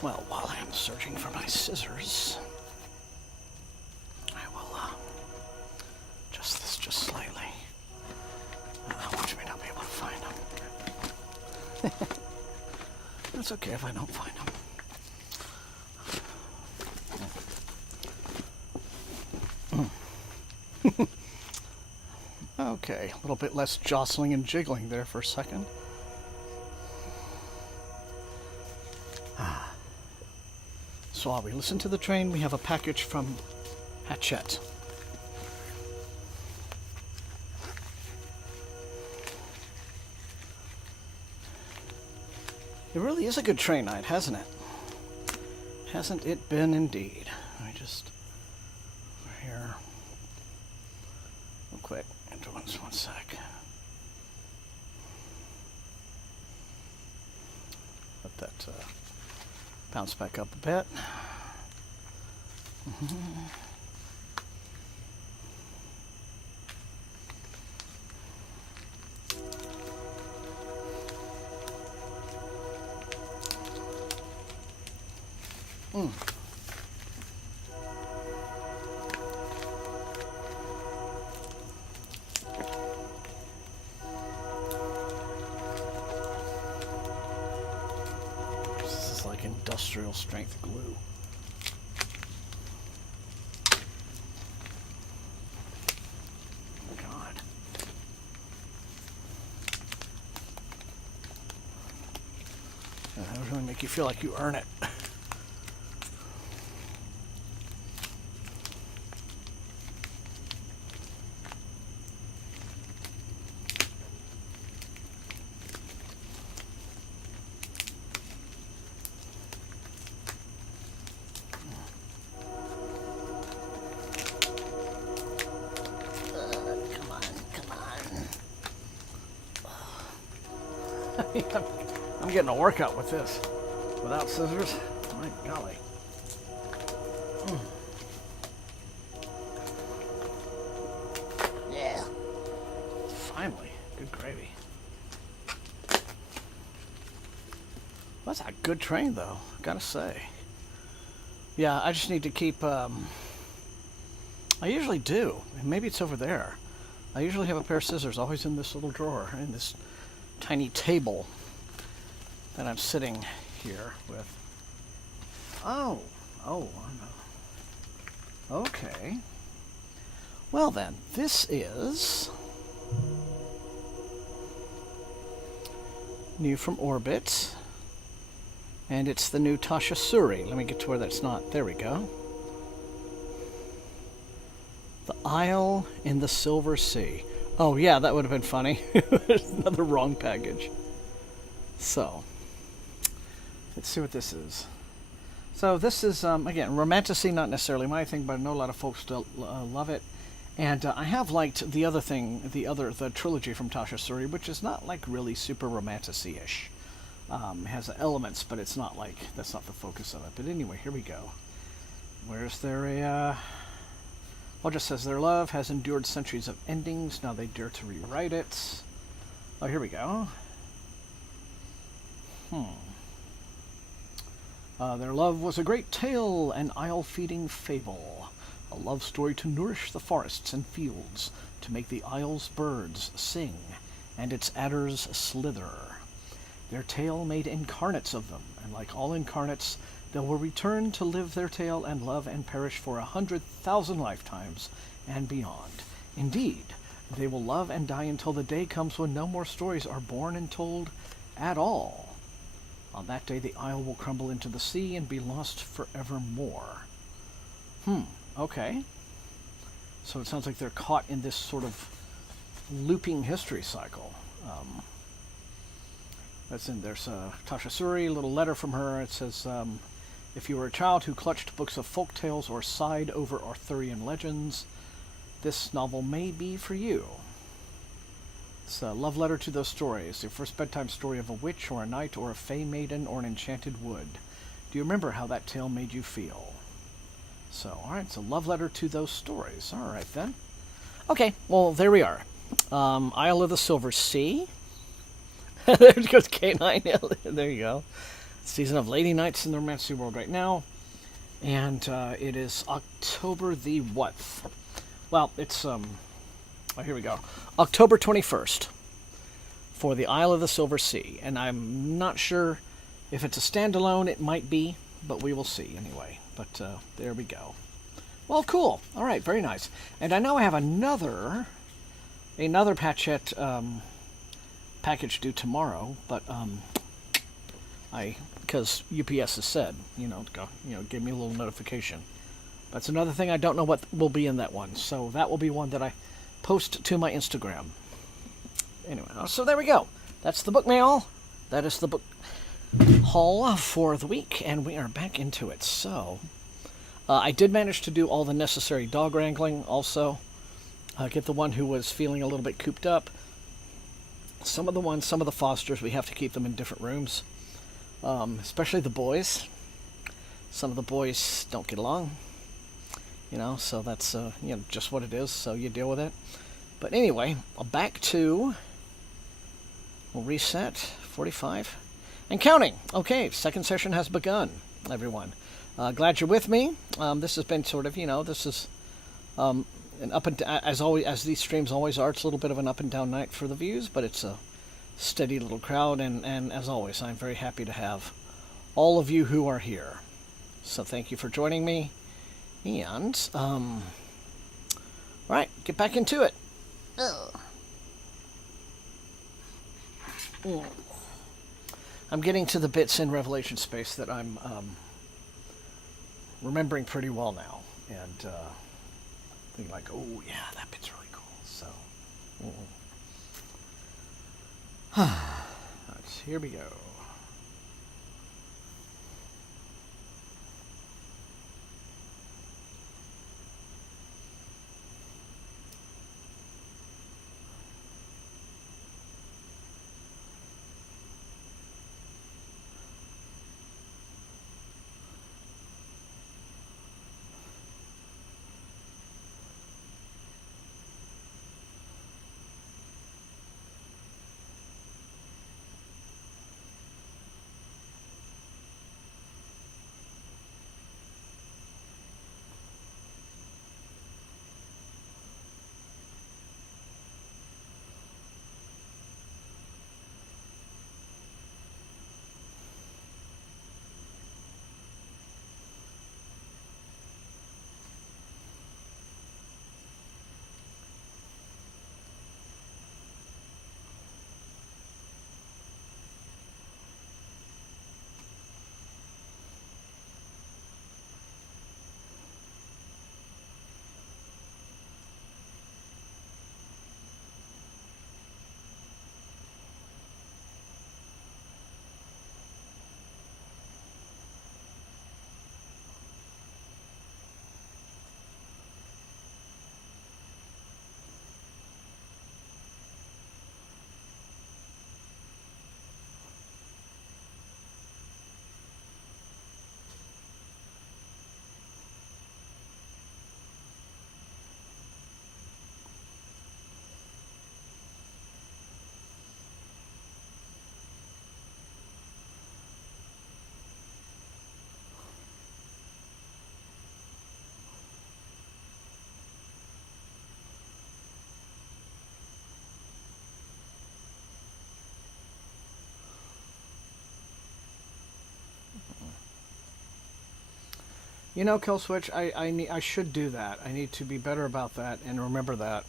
Well, while I'm searching for my scissors, I will adjust this just slightly. Watch me not be able to find them. That's okay if I don't find them. Okay, a little bit less jostling and jiggling there for a second. So while we listen to the train, we have a package from Hachette. It really is a good train night, hasn't it? Hasn't it been indeed? I just... We're here. Real quick. Into one sec. Let that bounce back up a bit. This is like industrial strength glue. God. That would really make you feel like you earn it. I'm getting a workout with this. Without scissors, my golly. Yeah. Finally, good gravy. That's a good train though, gotta say. Yeah, I just need to keep, I usually do. Maybe it's over there. I usually have a pair of scissors always in this little drawer, in this tiny table that I'm sitting here with. Oh, no. Okay. Well then, this is new from Orbit, and it's the new Tasha Suri. Let me get to where that's not. There we go. The Isle in the Silver Sea. Oh yeah, that would have been funny. Another wrong package. So, let's see what this is. So this is, again, romantasy, not necessarily my thing, but I know a lot of folks still love it. And I have liked the other thing, the trilogy from Tasha Suri, which is not like really super romantasy-ish. It has elements, but it's not like, that's not the focus of it. But anyway, here we go. Where's there a... Well, it just says their love has endured centuries of endings. Now they dare to rewrite it. Oh, here we go. Their love was a great tale, an isle-feeding fable, a love story to nourish the forests and fields, to make the isle's birds sing, and its adders slither. Their tale made incarnates of them, and like all incarnates, they will return to live their tale and love and perish for 100,000 lifetimes and beyond. Indeed, they will love and die until the day comes when no more stories are born and told at all. On that day, the isle will crumble into the sea and be lost forevermore. Okay. So it sounds like they're caught in this sort of looping history cycle. There's Tasha Suri, a little letter from her. It says, if you were a child who clutched books of folk tales or sighed over Arthurian legends, this novel may be for you. It's a love letter to those stories, your first bedtime story of a witch or a knight or a fey maiden or an enchanted wood. Do you remember how that tale made you feel? So, alright, it's a love letter to those stories. Alright then. Okay, well, there we are. Isle of the Silver Sea. There goes K9. There you go. Season of Lady Knights in the Romantic World right now. And it is October the what? Well, it's, here we go. October 21st for the Isle of the Silver Sea. And I'm not sure if it's a standalone. It might be, but we will see anyway. But there we go. Well, cool. All right, very nice. And I know I have another Patchette package due tomorrow, but because UPS has said, give me a little notification. That's another thing. I don't know what will be in that one, so that will be one that I post to my Instagram. Anyway, so there we go. That's the book mail. That is the book haul for the week, and we are back into it. So I did manage to do all the necessary dog wrangling also. Get the one who was feeling a little bit cooped up. Some of the fosters, we have to keep them in different rooms, especially the boys. Some of the boys don't get along, so that's just what it is, so you deal with it. But anyway, back to, we'll reset, 45, and counting. Okay, second session has begun, everyone. Glad you're with me. This has been sort of, this is an up and as always, as these streams always are, it's a little bit of an up and down night for the views, but it's a steady little crowd, and as always, I'm very happy to have all of you who are here. So thank you for joining me, and right, get back into it. I'm getting to the bits in Revelation Space that I'm remembering pretty well now, and thinking like, oh yeah, that bit's really cool. So, here we go. You know, Kill Switch, I should do that. I need to be better about that and remember that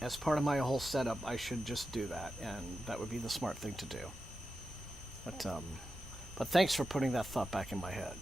as part of my whole setup. I should just do that, and that would be the smart thing to do. But thanks for putting that thought back in my head.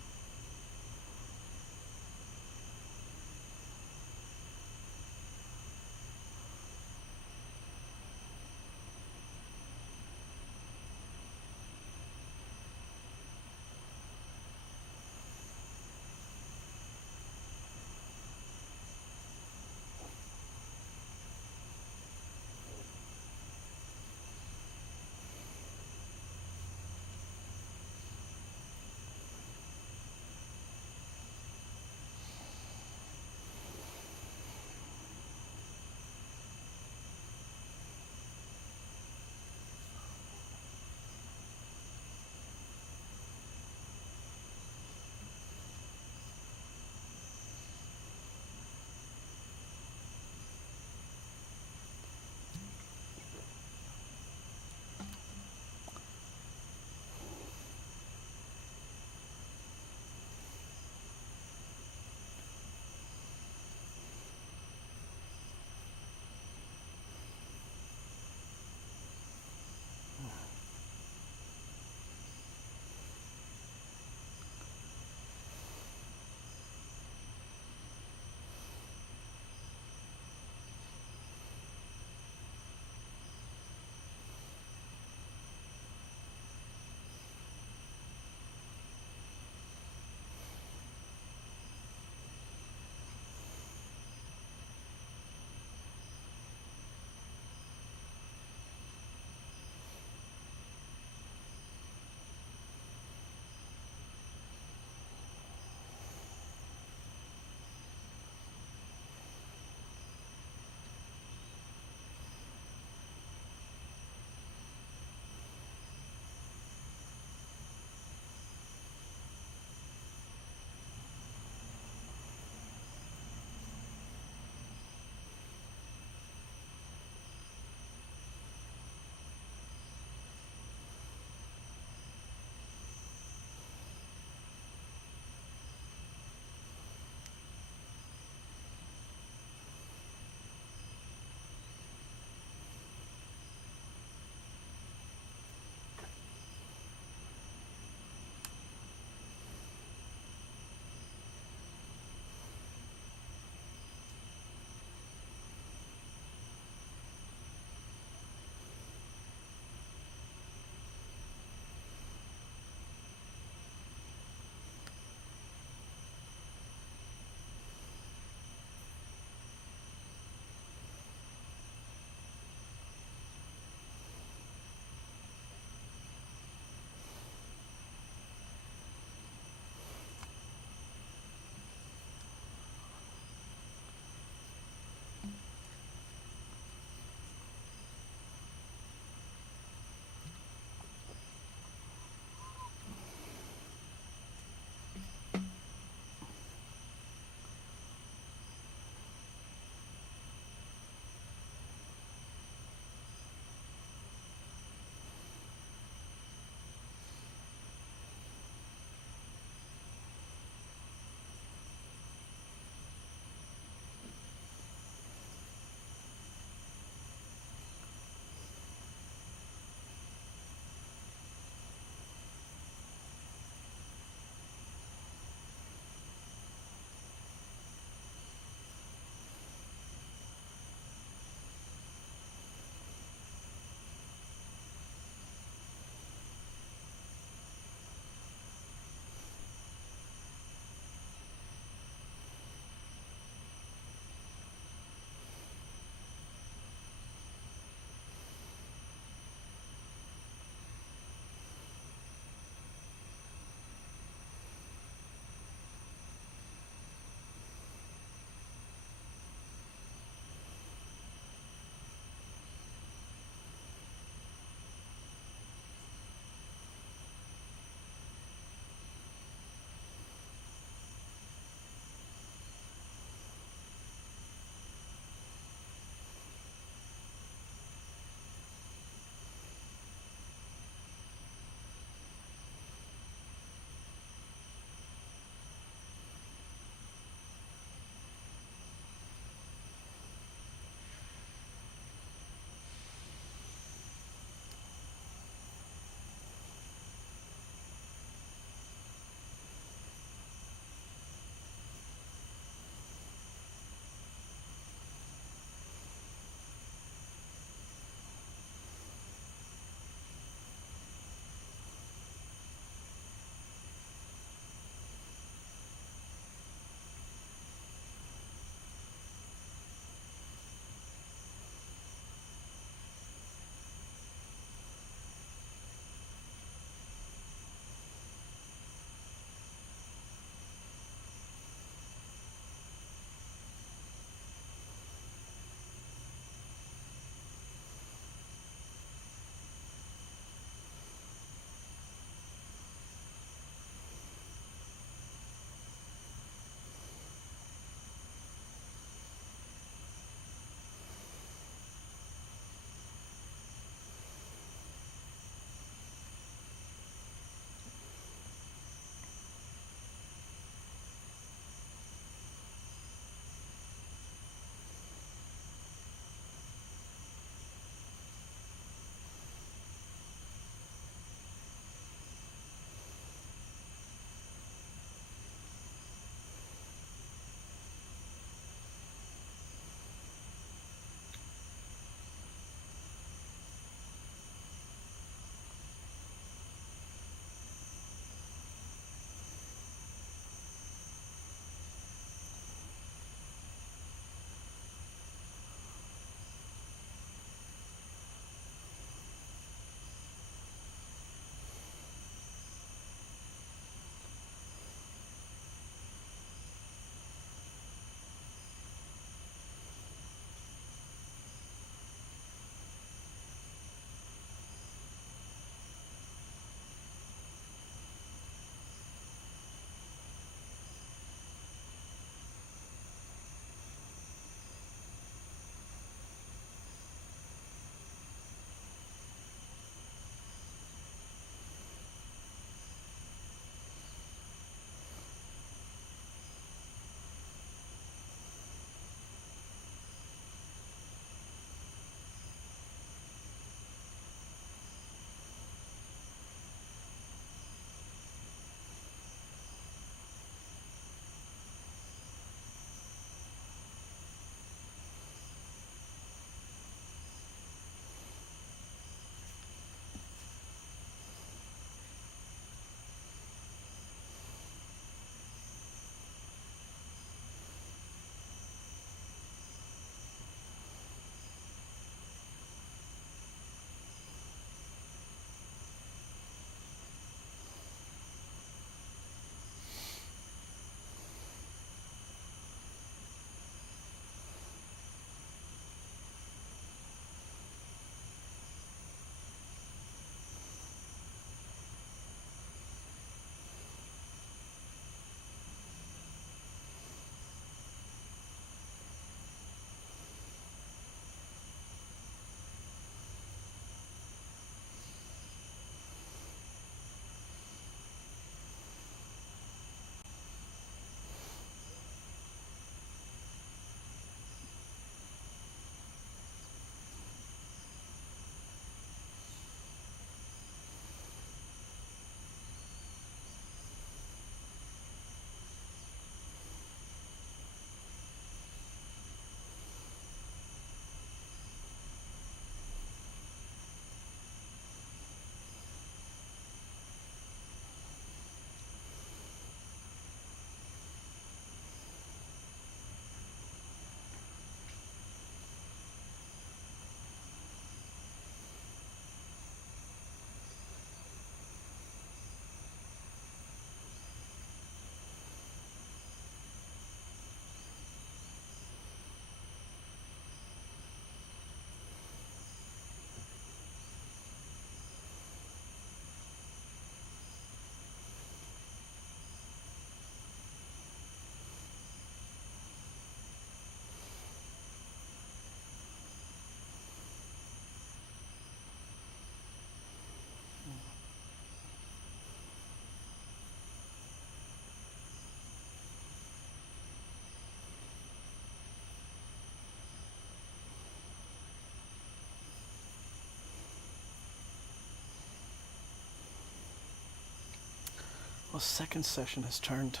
Well, second session has turned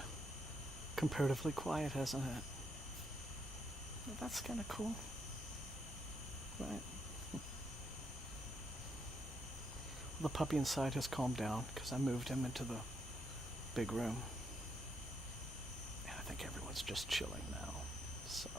comparatively quiet, hasn't it? Well, that's kind of cool, right? The puppy inside has calmed down because I moved him into the big room. And I think everyone's just chilling now, so.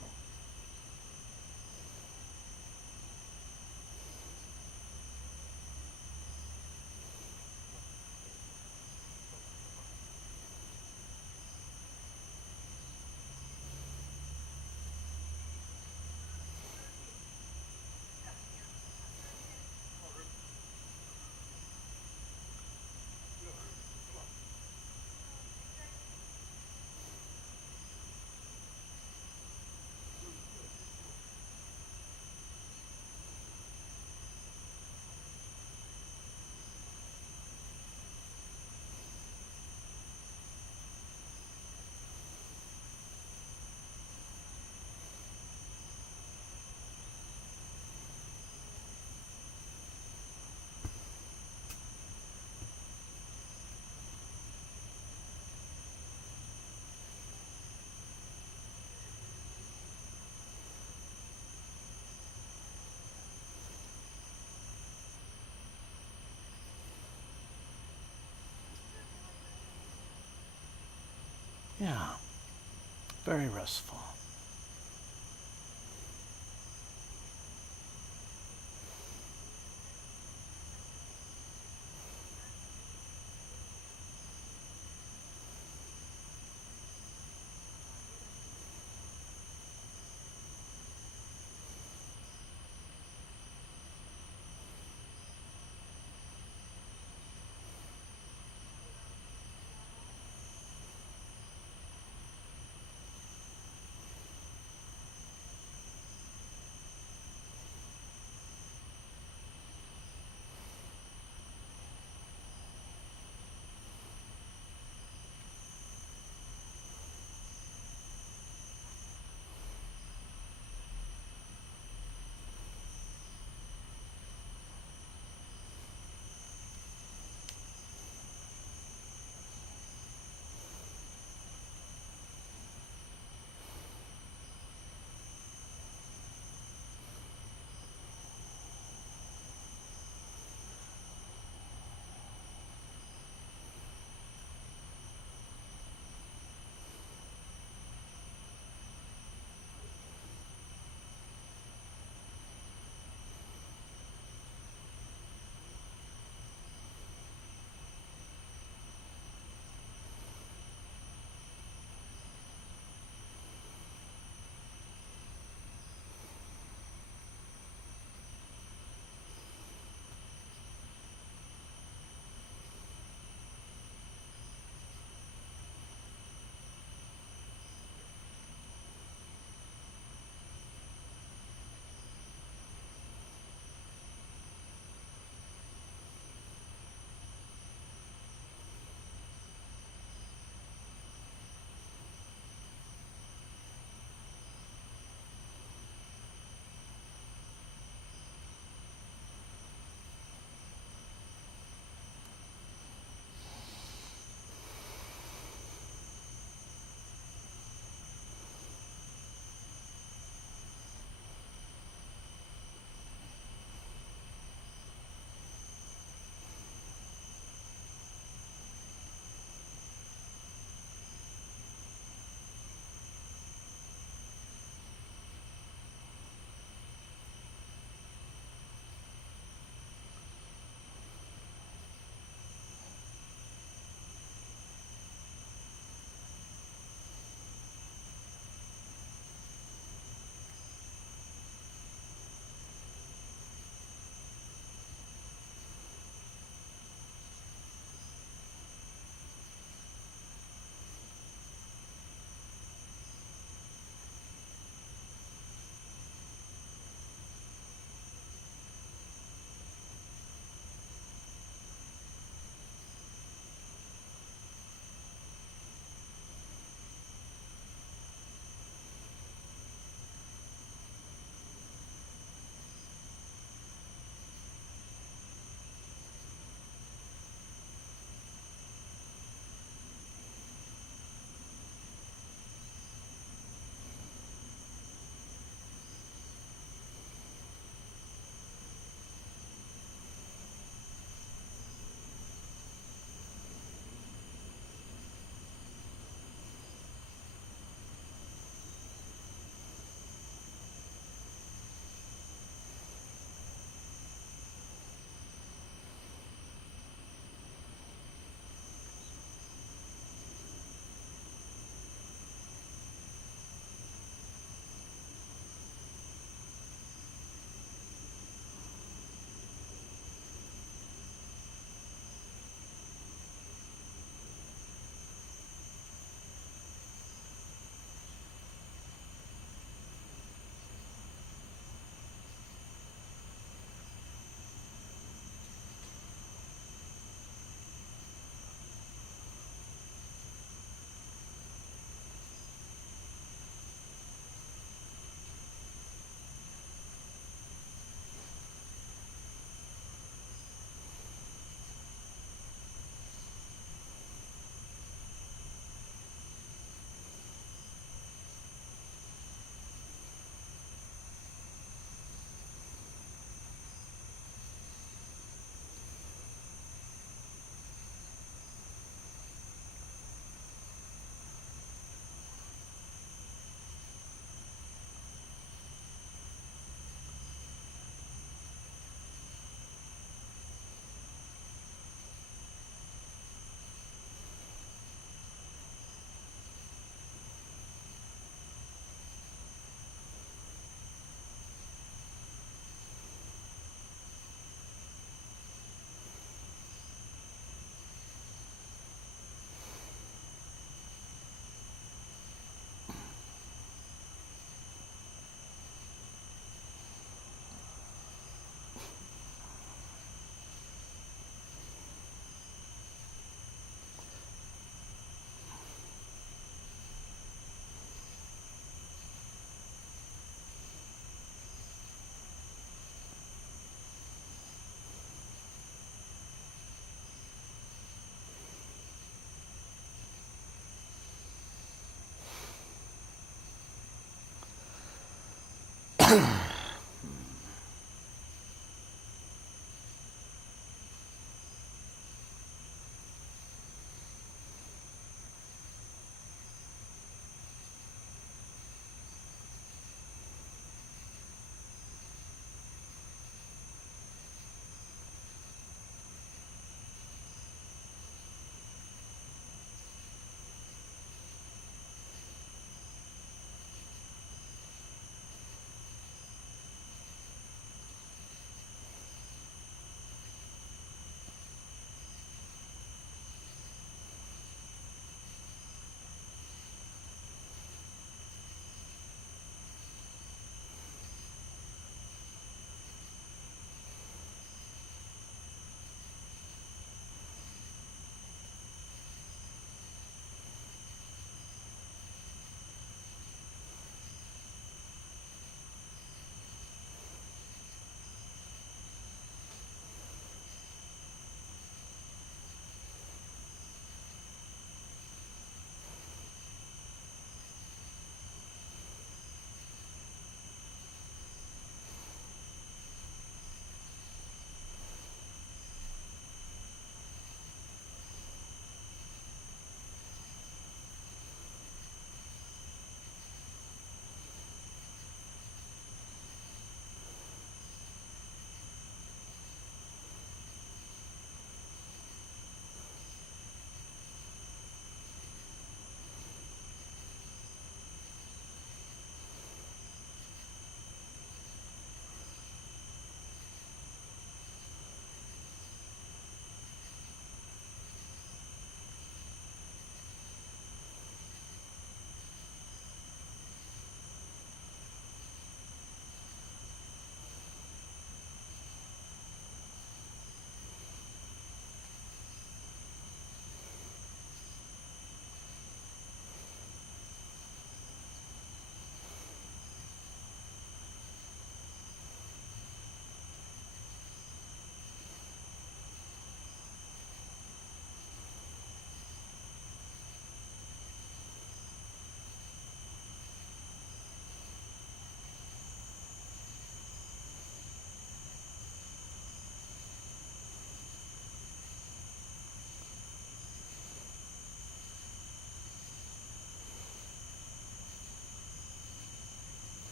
Yeah, very restful.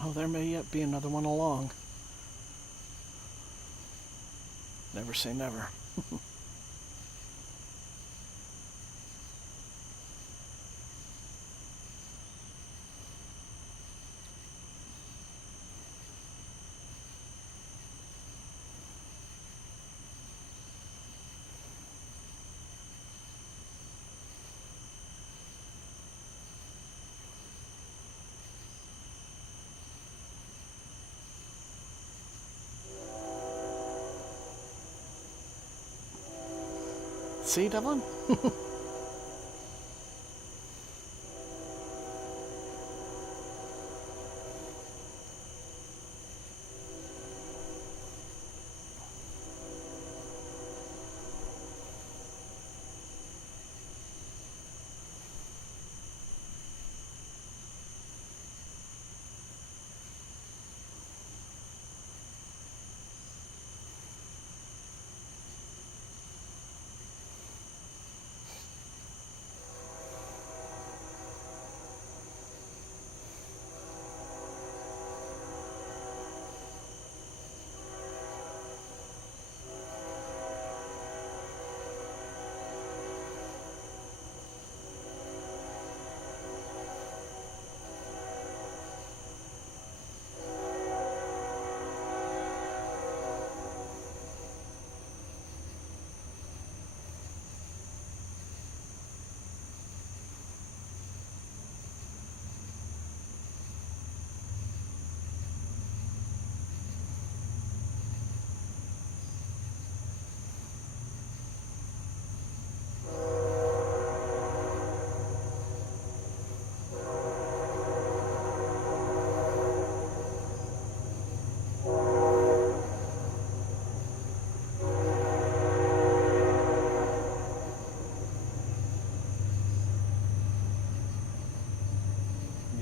Oh, there may yet be another one along. Never say never. See, Devlin?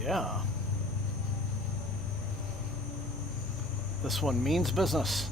Yeah. This one means business.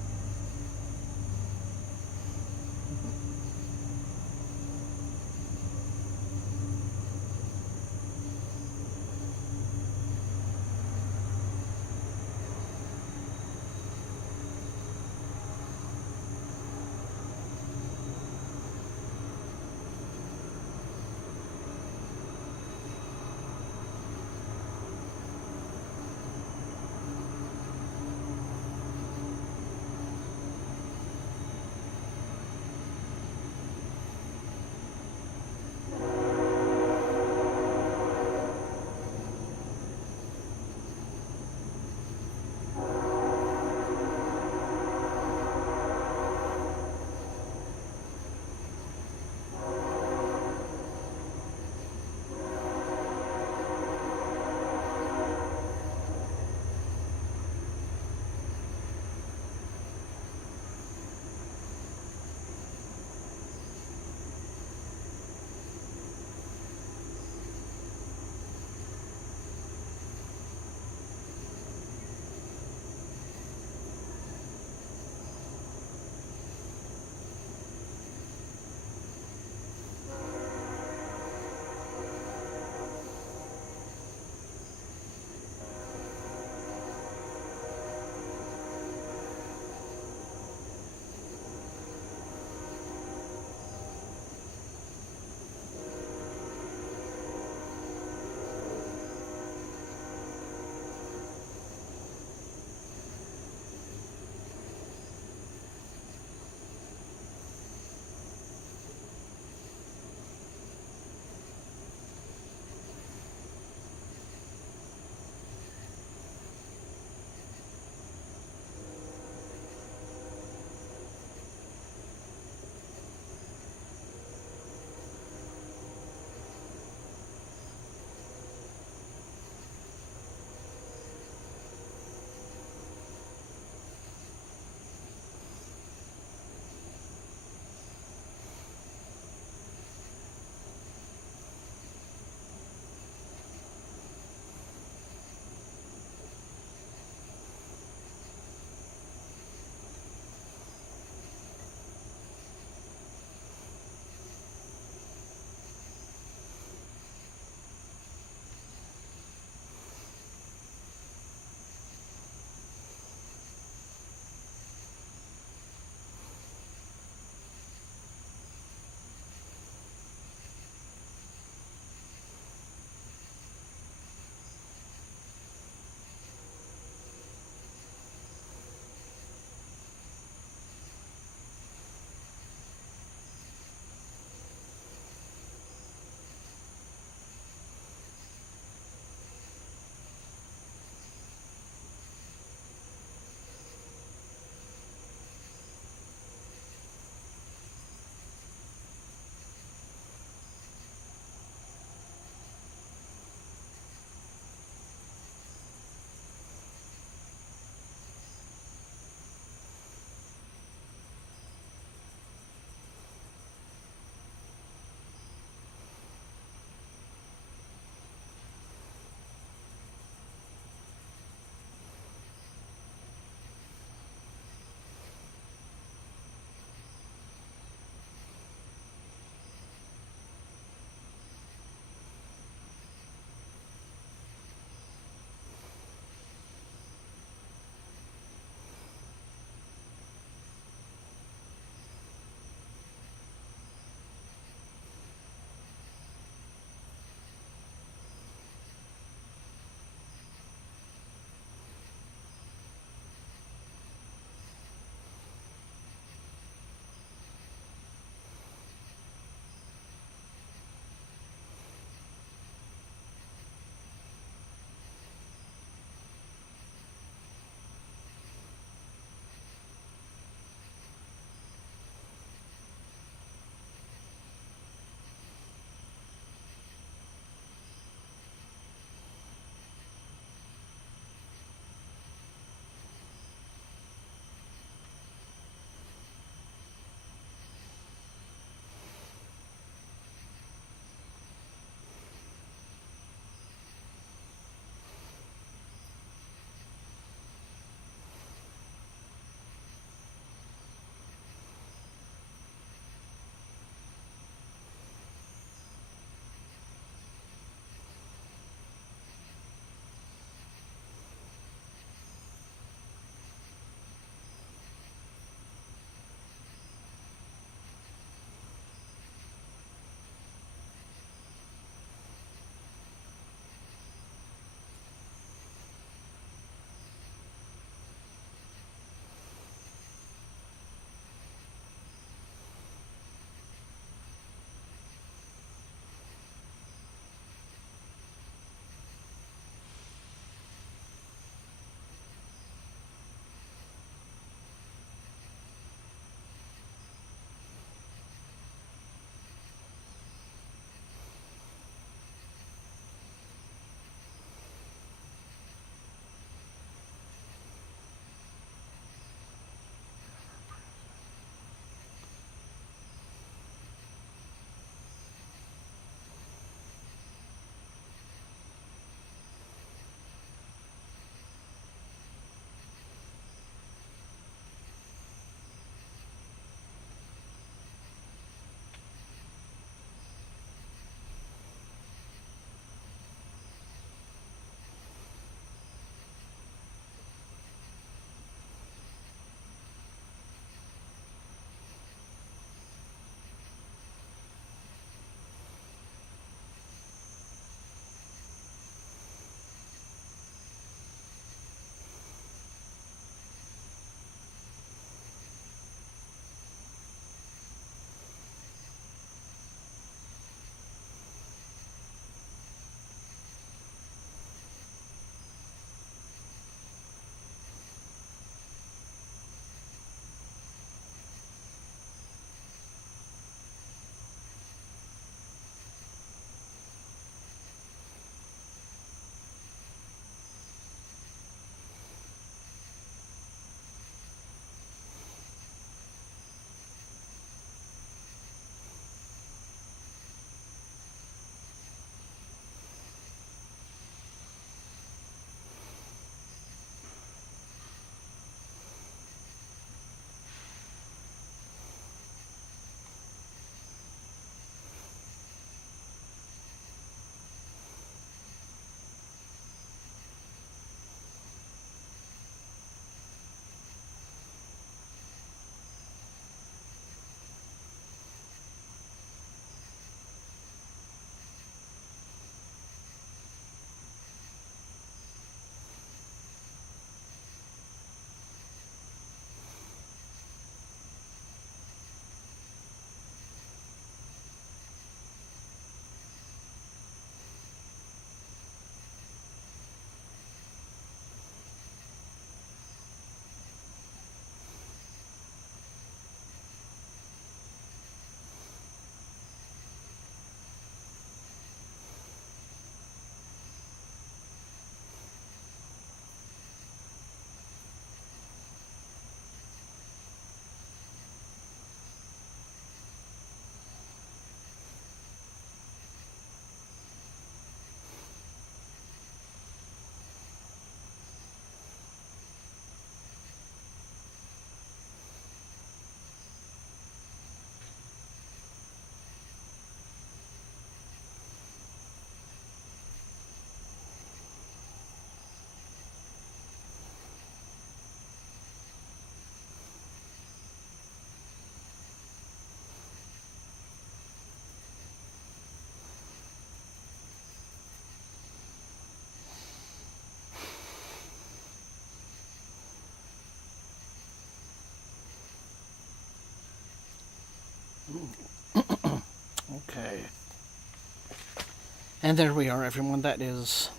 And there we are, everyone. That is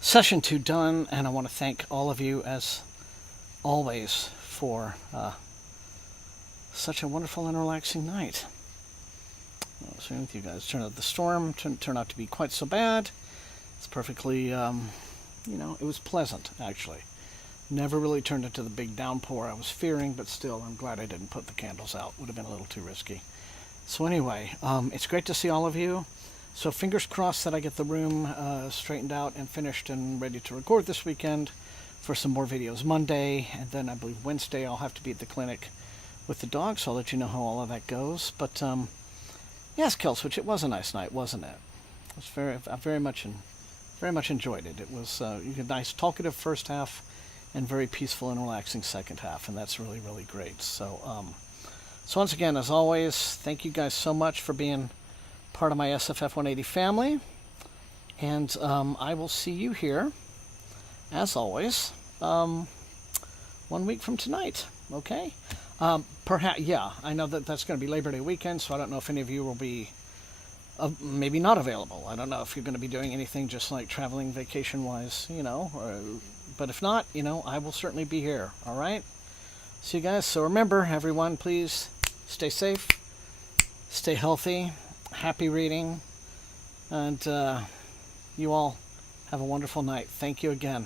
session 2 done, and I want to thank all of you, as always, for such a wonderful and relaxing night. I was sharing with you guys. Turned out the storm turned out to be quite so bad. It's perfectly, it was pleasant, actually. Never really turned into the big downpour I was fearing, but still, I'm glad I didn't put the candles out. Would have been a little too risky. So anyway, it's great to see all of you. So fingers crossed that I get the room straightened out and finished and ready to record this weekend for some more videos Monday. And then I believe Wednesday I'll have to be at the clinic with the dog, so I'll let you know how all of that goes. But yes, Killswitch, it was a nice night, wasn't it? I very much enjoyed it. It was a nice talkative first half and very peaceful and relaxing second half, and that's really, really great. So once again, as always, thank you guys so much for being part of my SFF180 family, and I will see you here, as always, 1 week from tonight, okay? Perhaps, yeah, I know that's going to be Labor Day weekend, so I don't know if any of you will be maybe not available. I don't know if you're going to be doing anything just like traveling vacation-wise, but if not, I will certainly be here, all right? See you guys. So remember, everyone, please stay safe, stay healthy, happy reading, and you all have a wonderful night. Thank you again.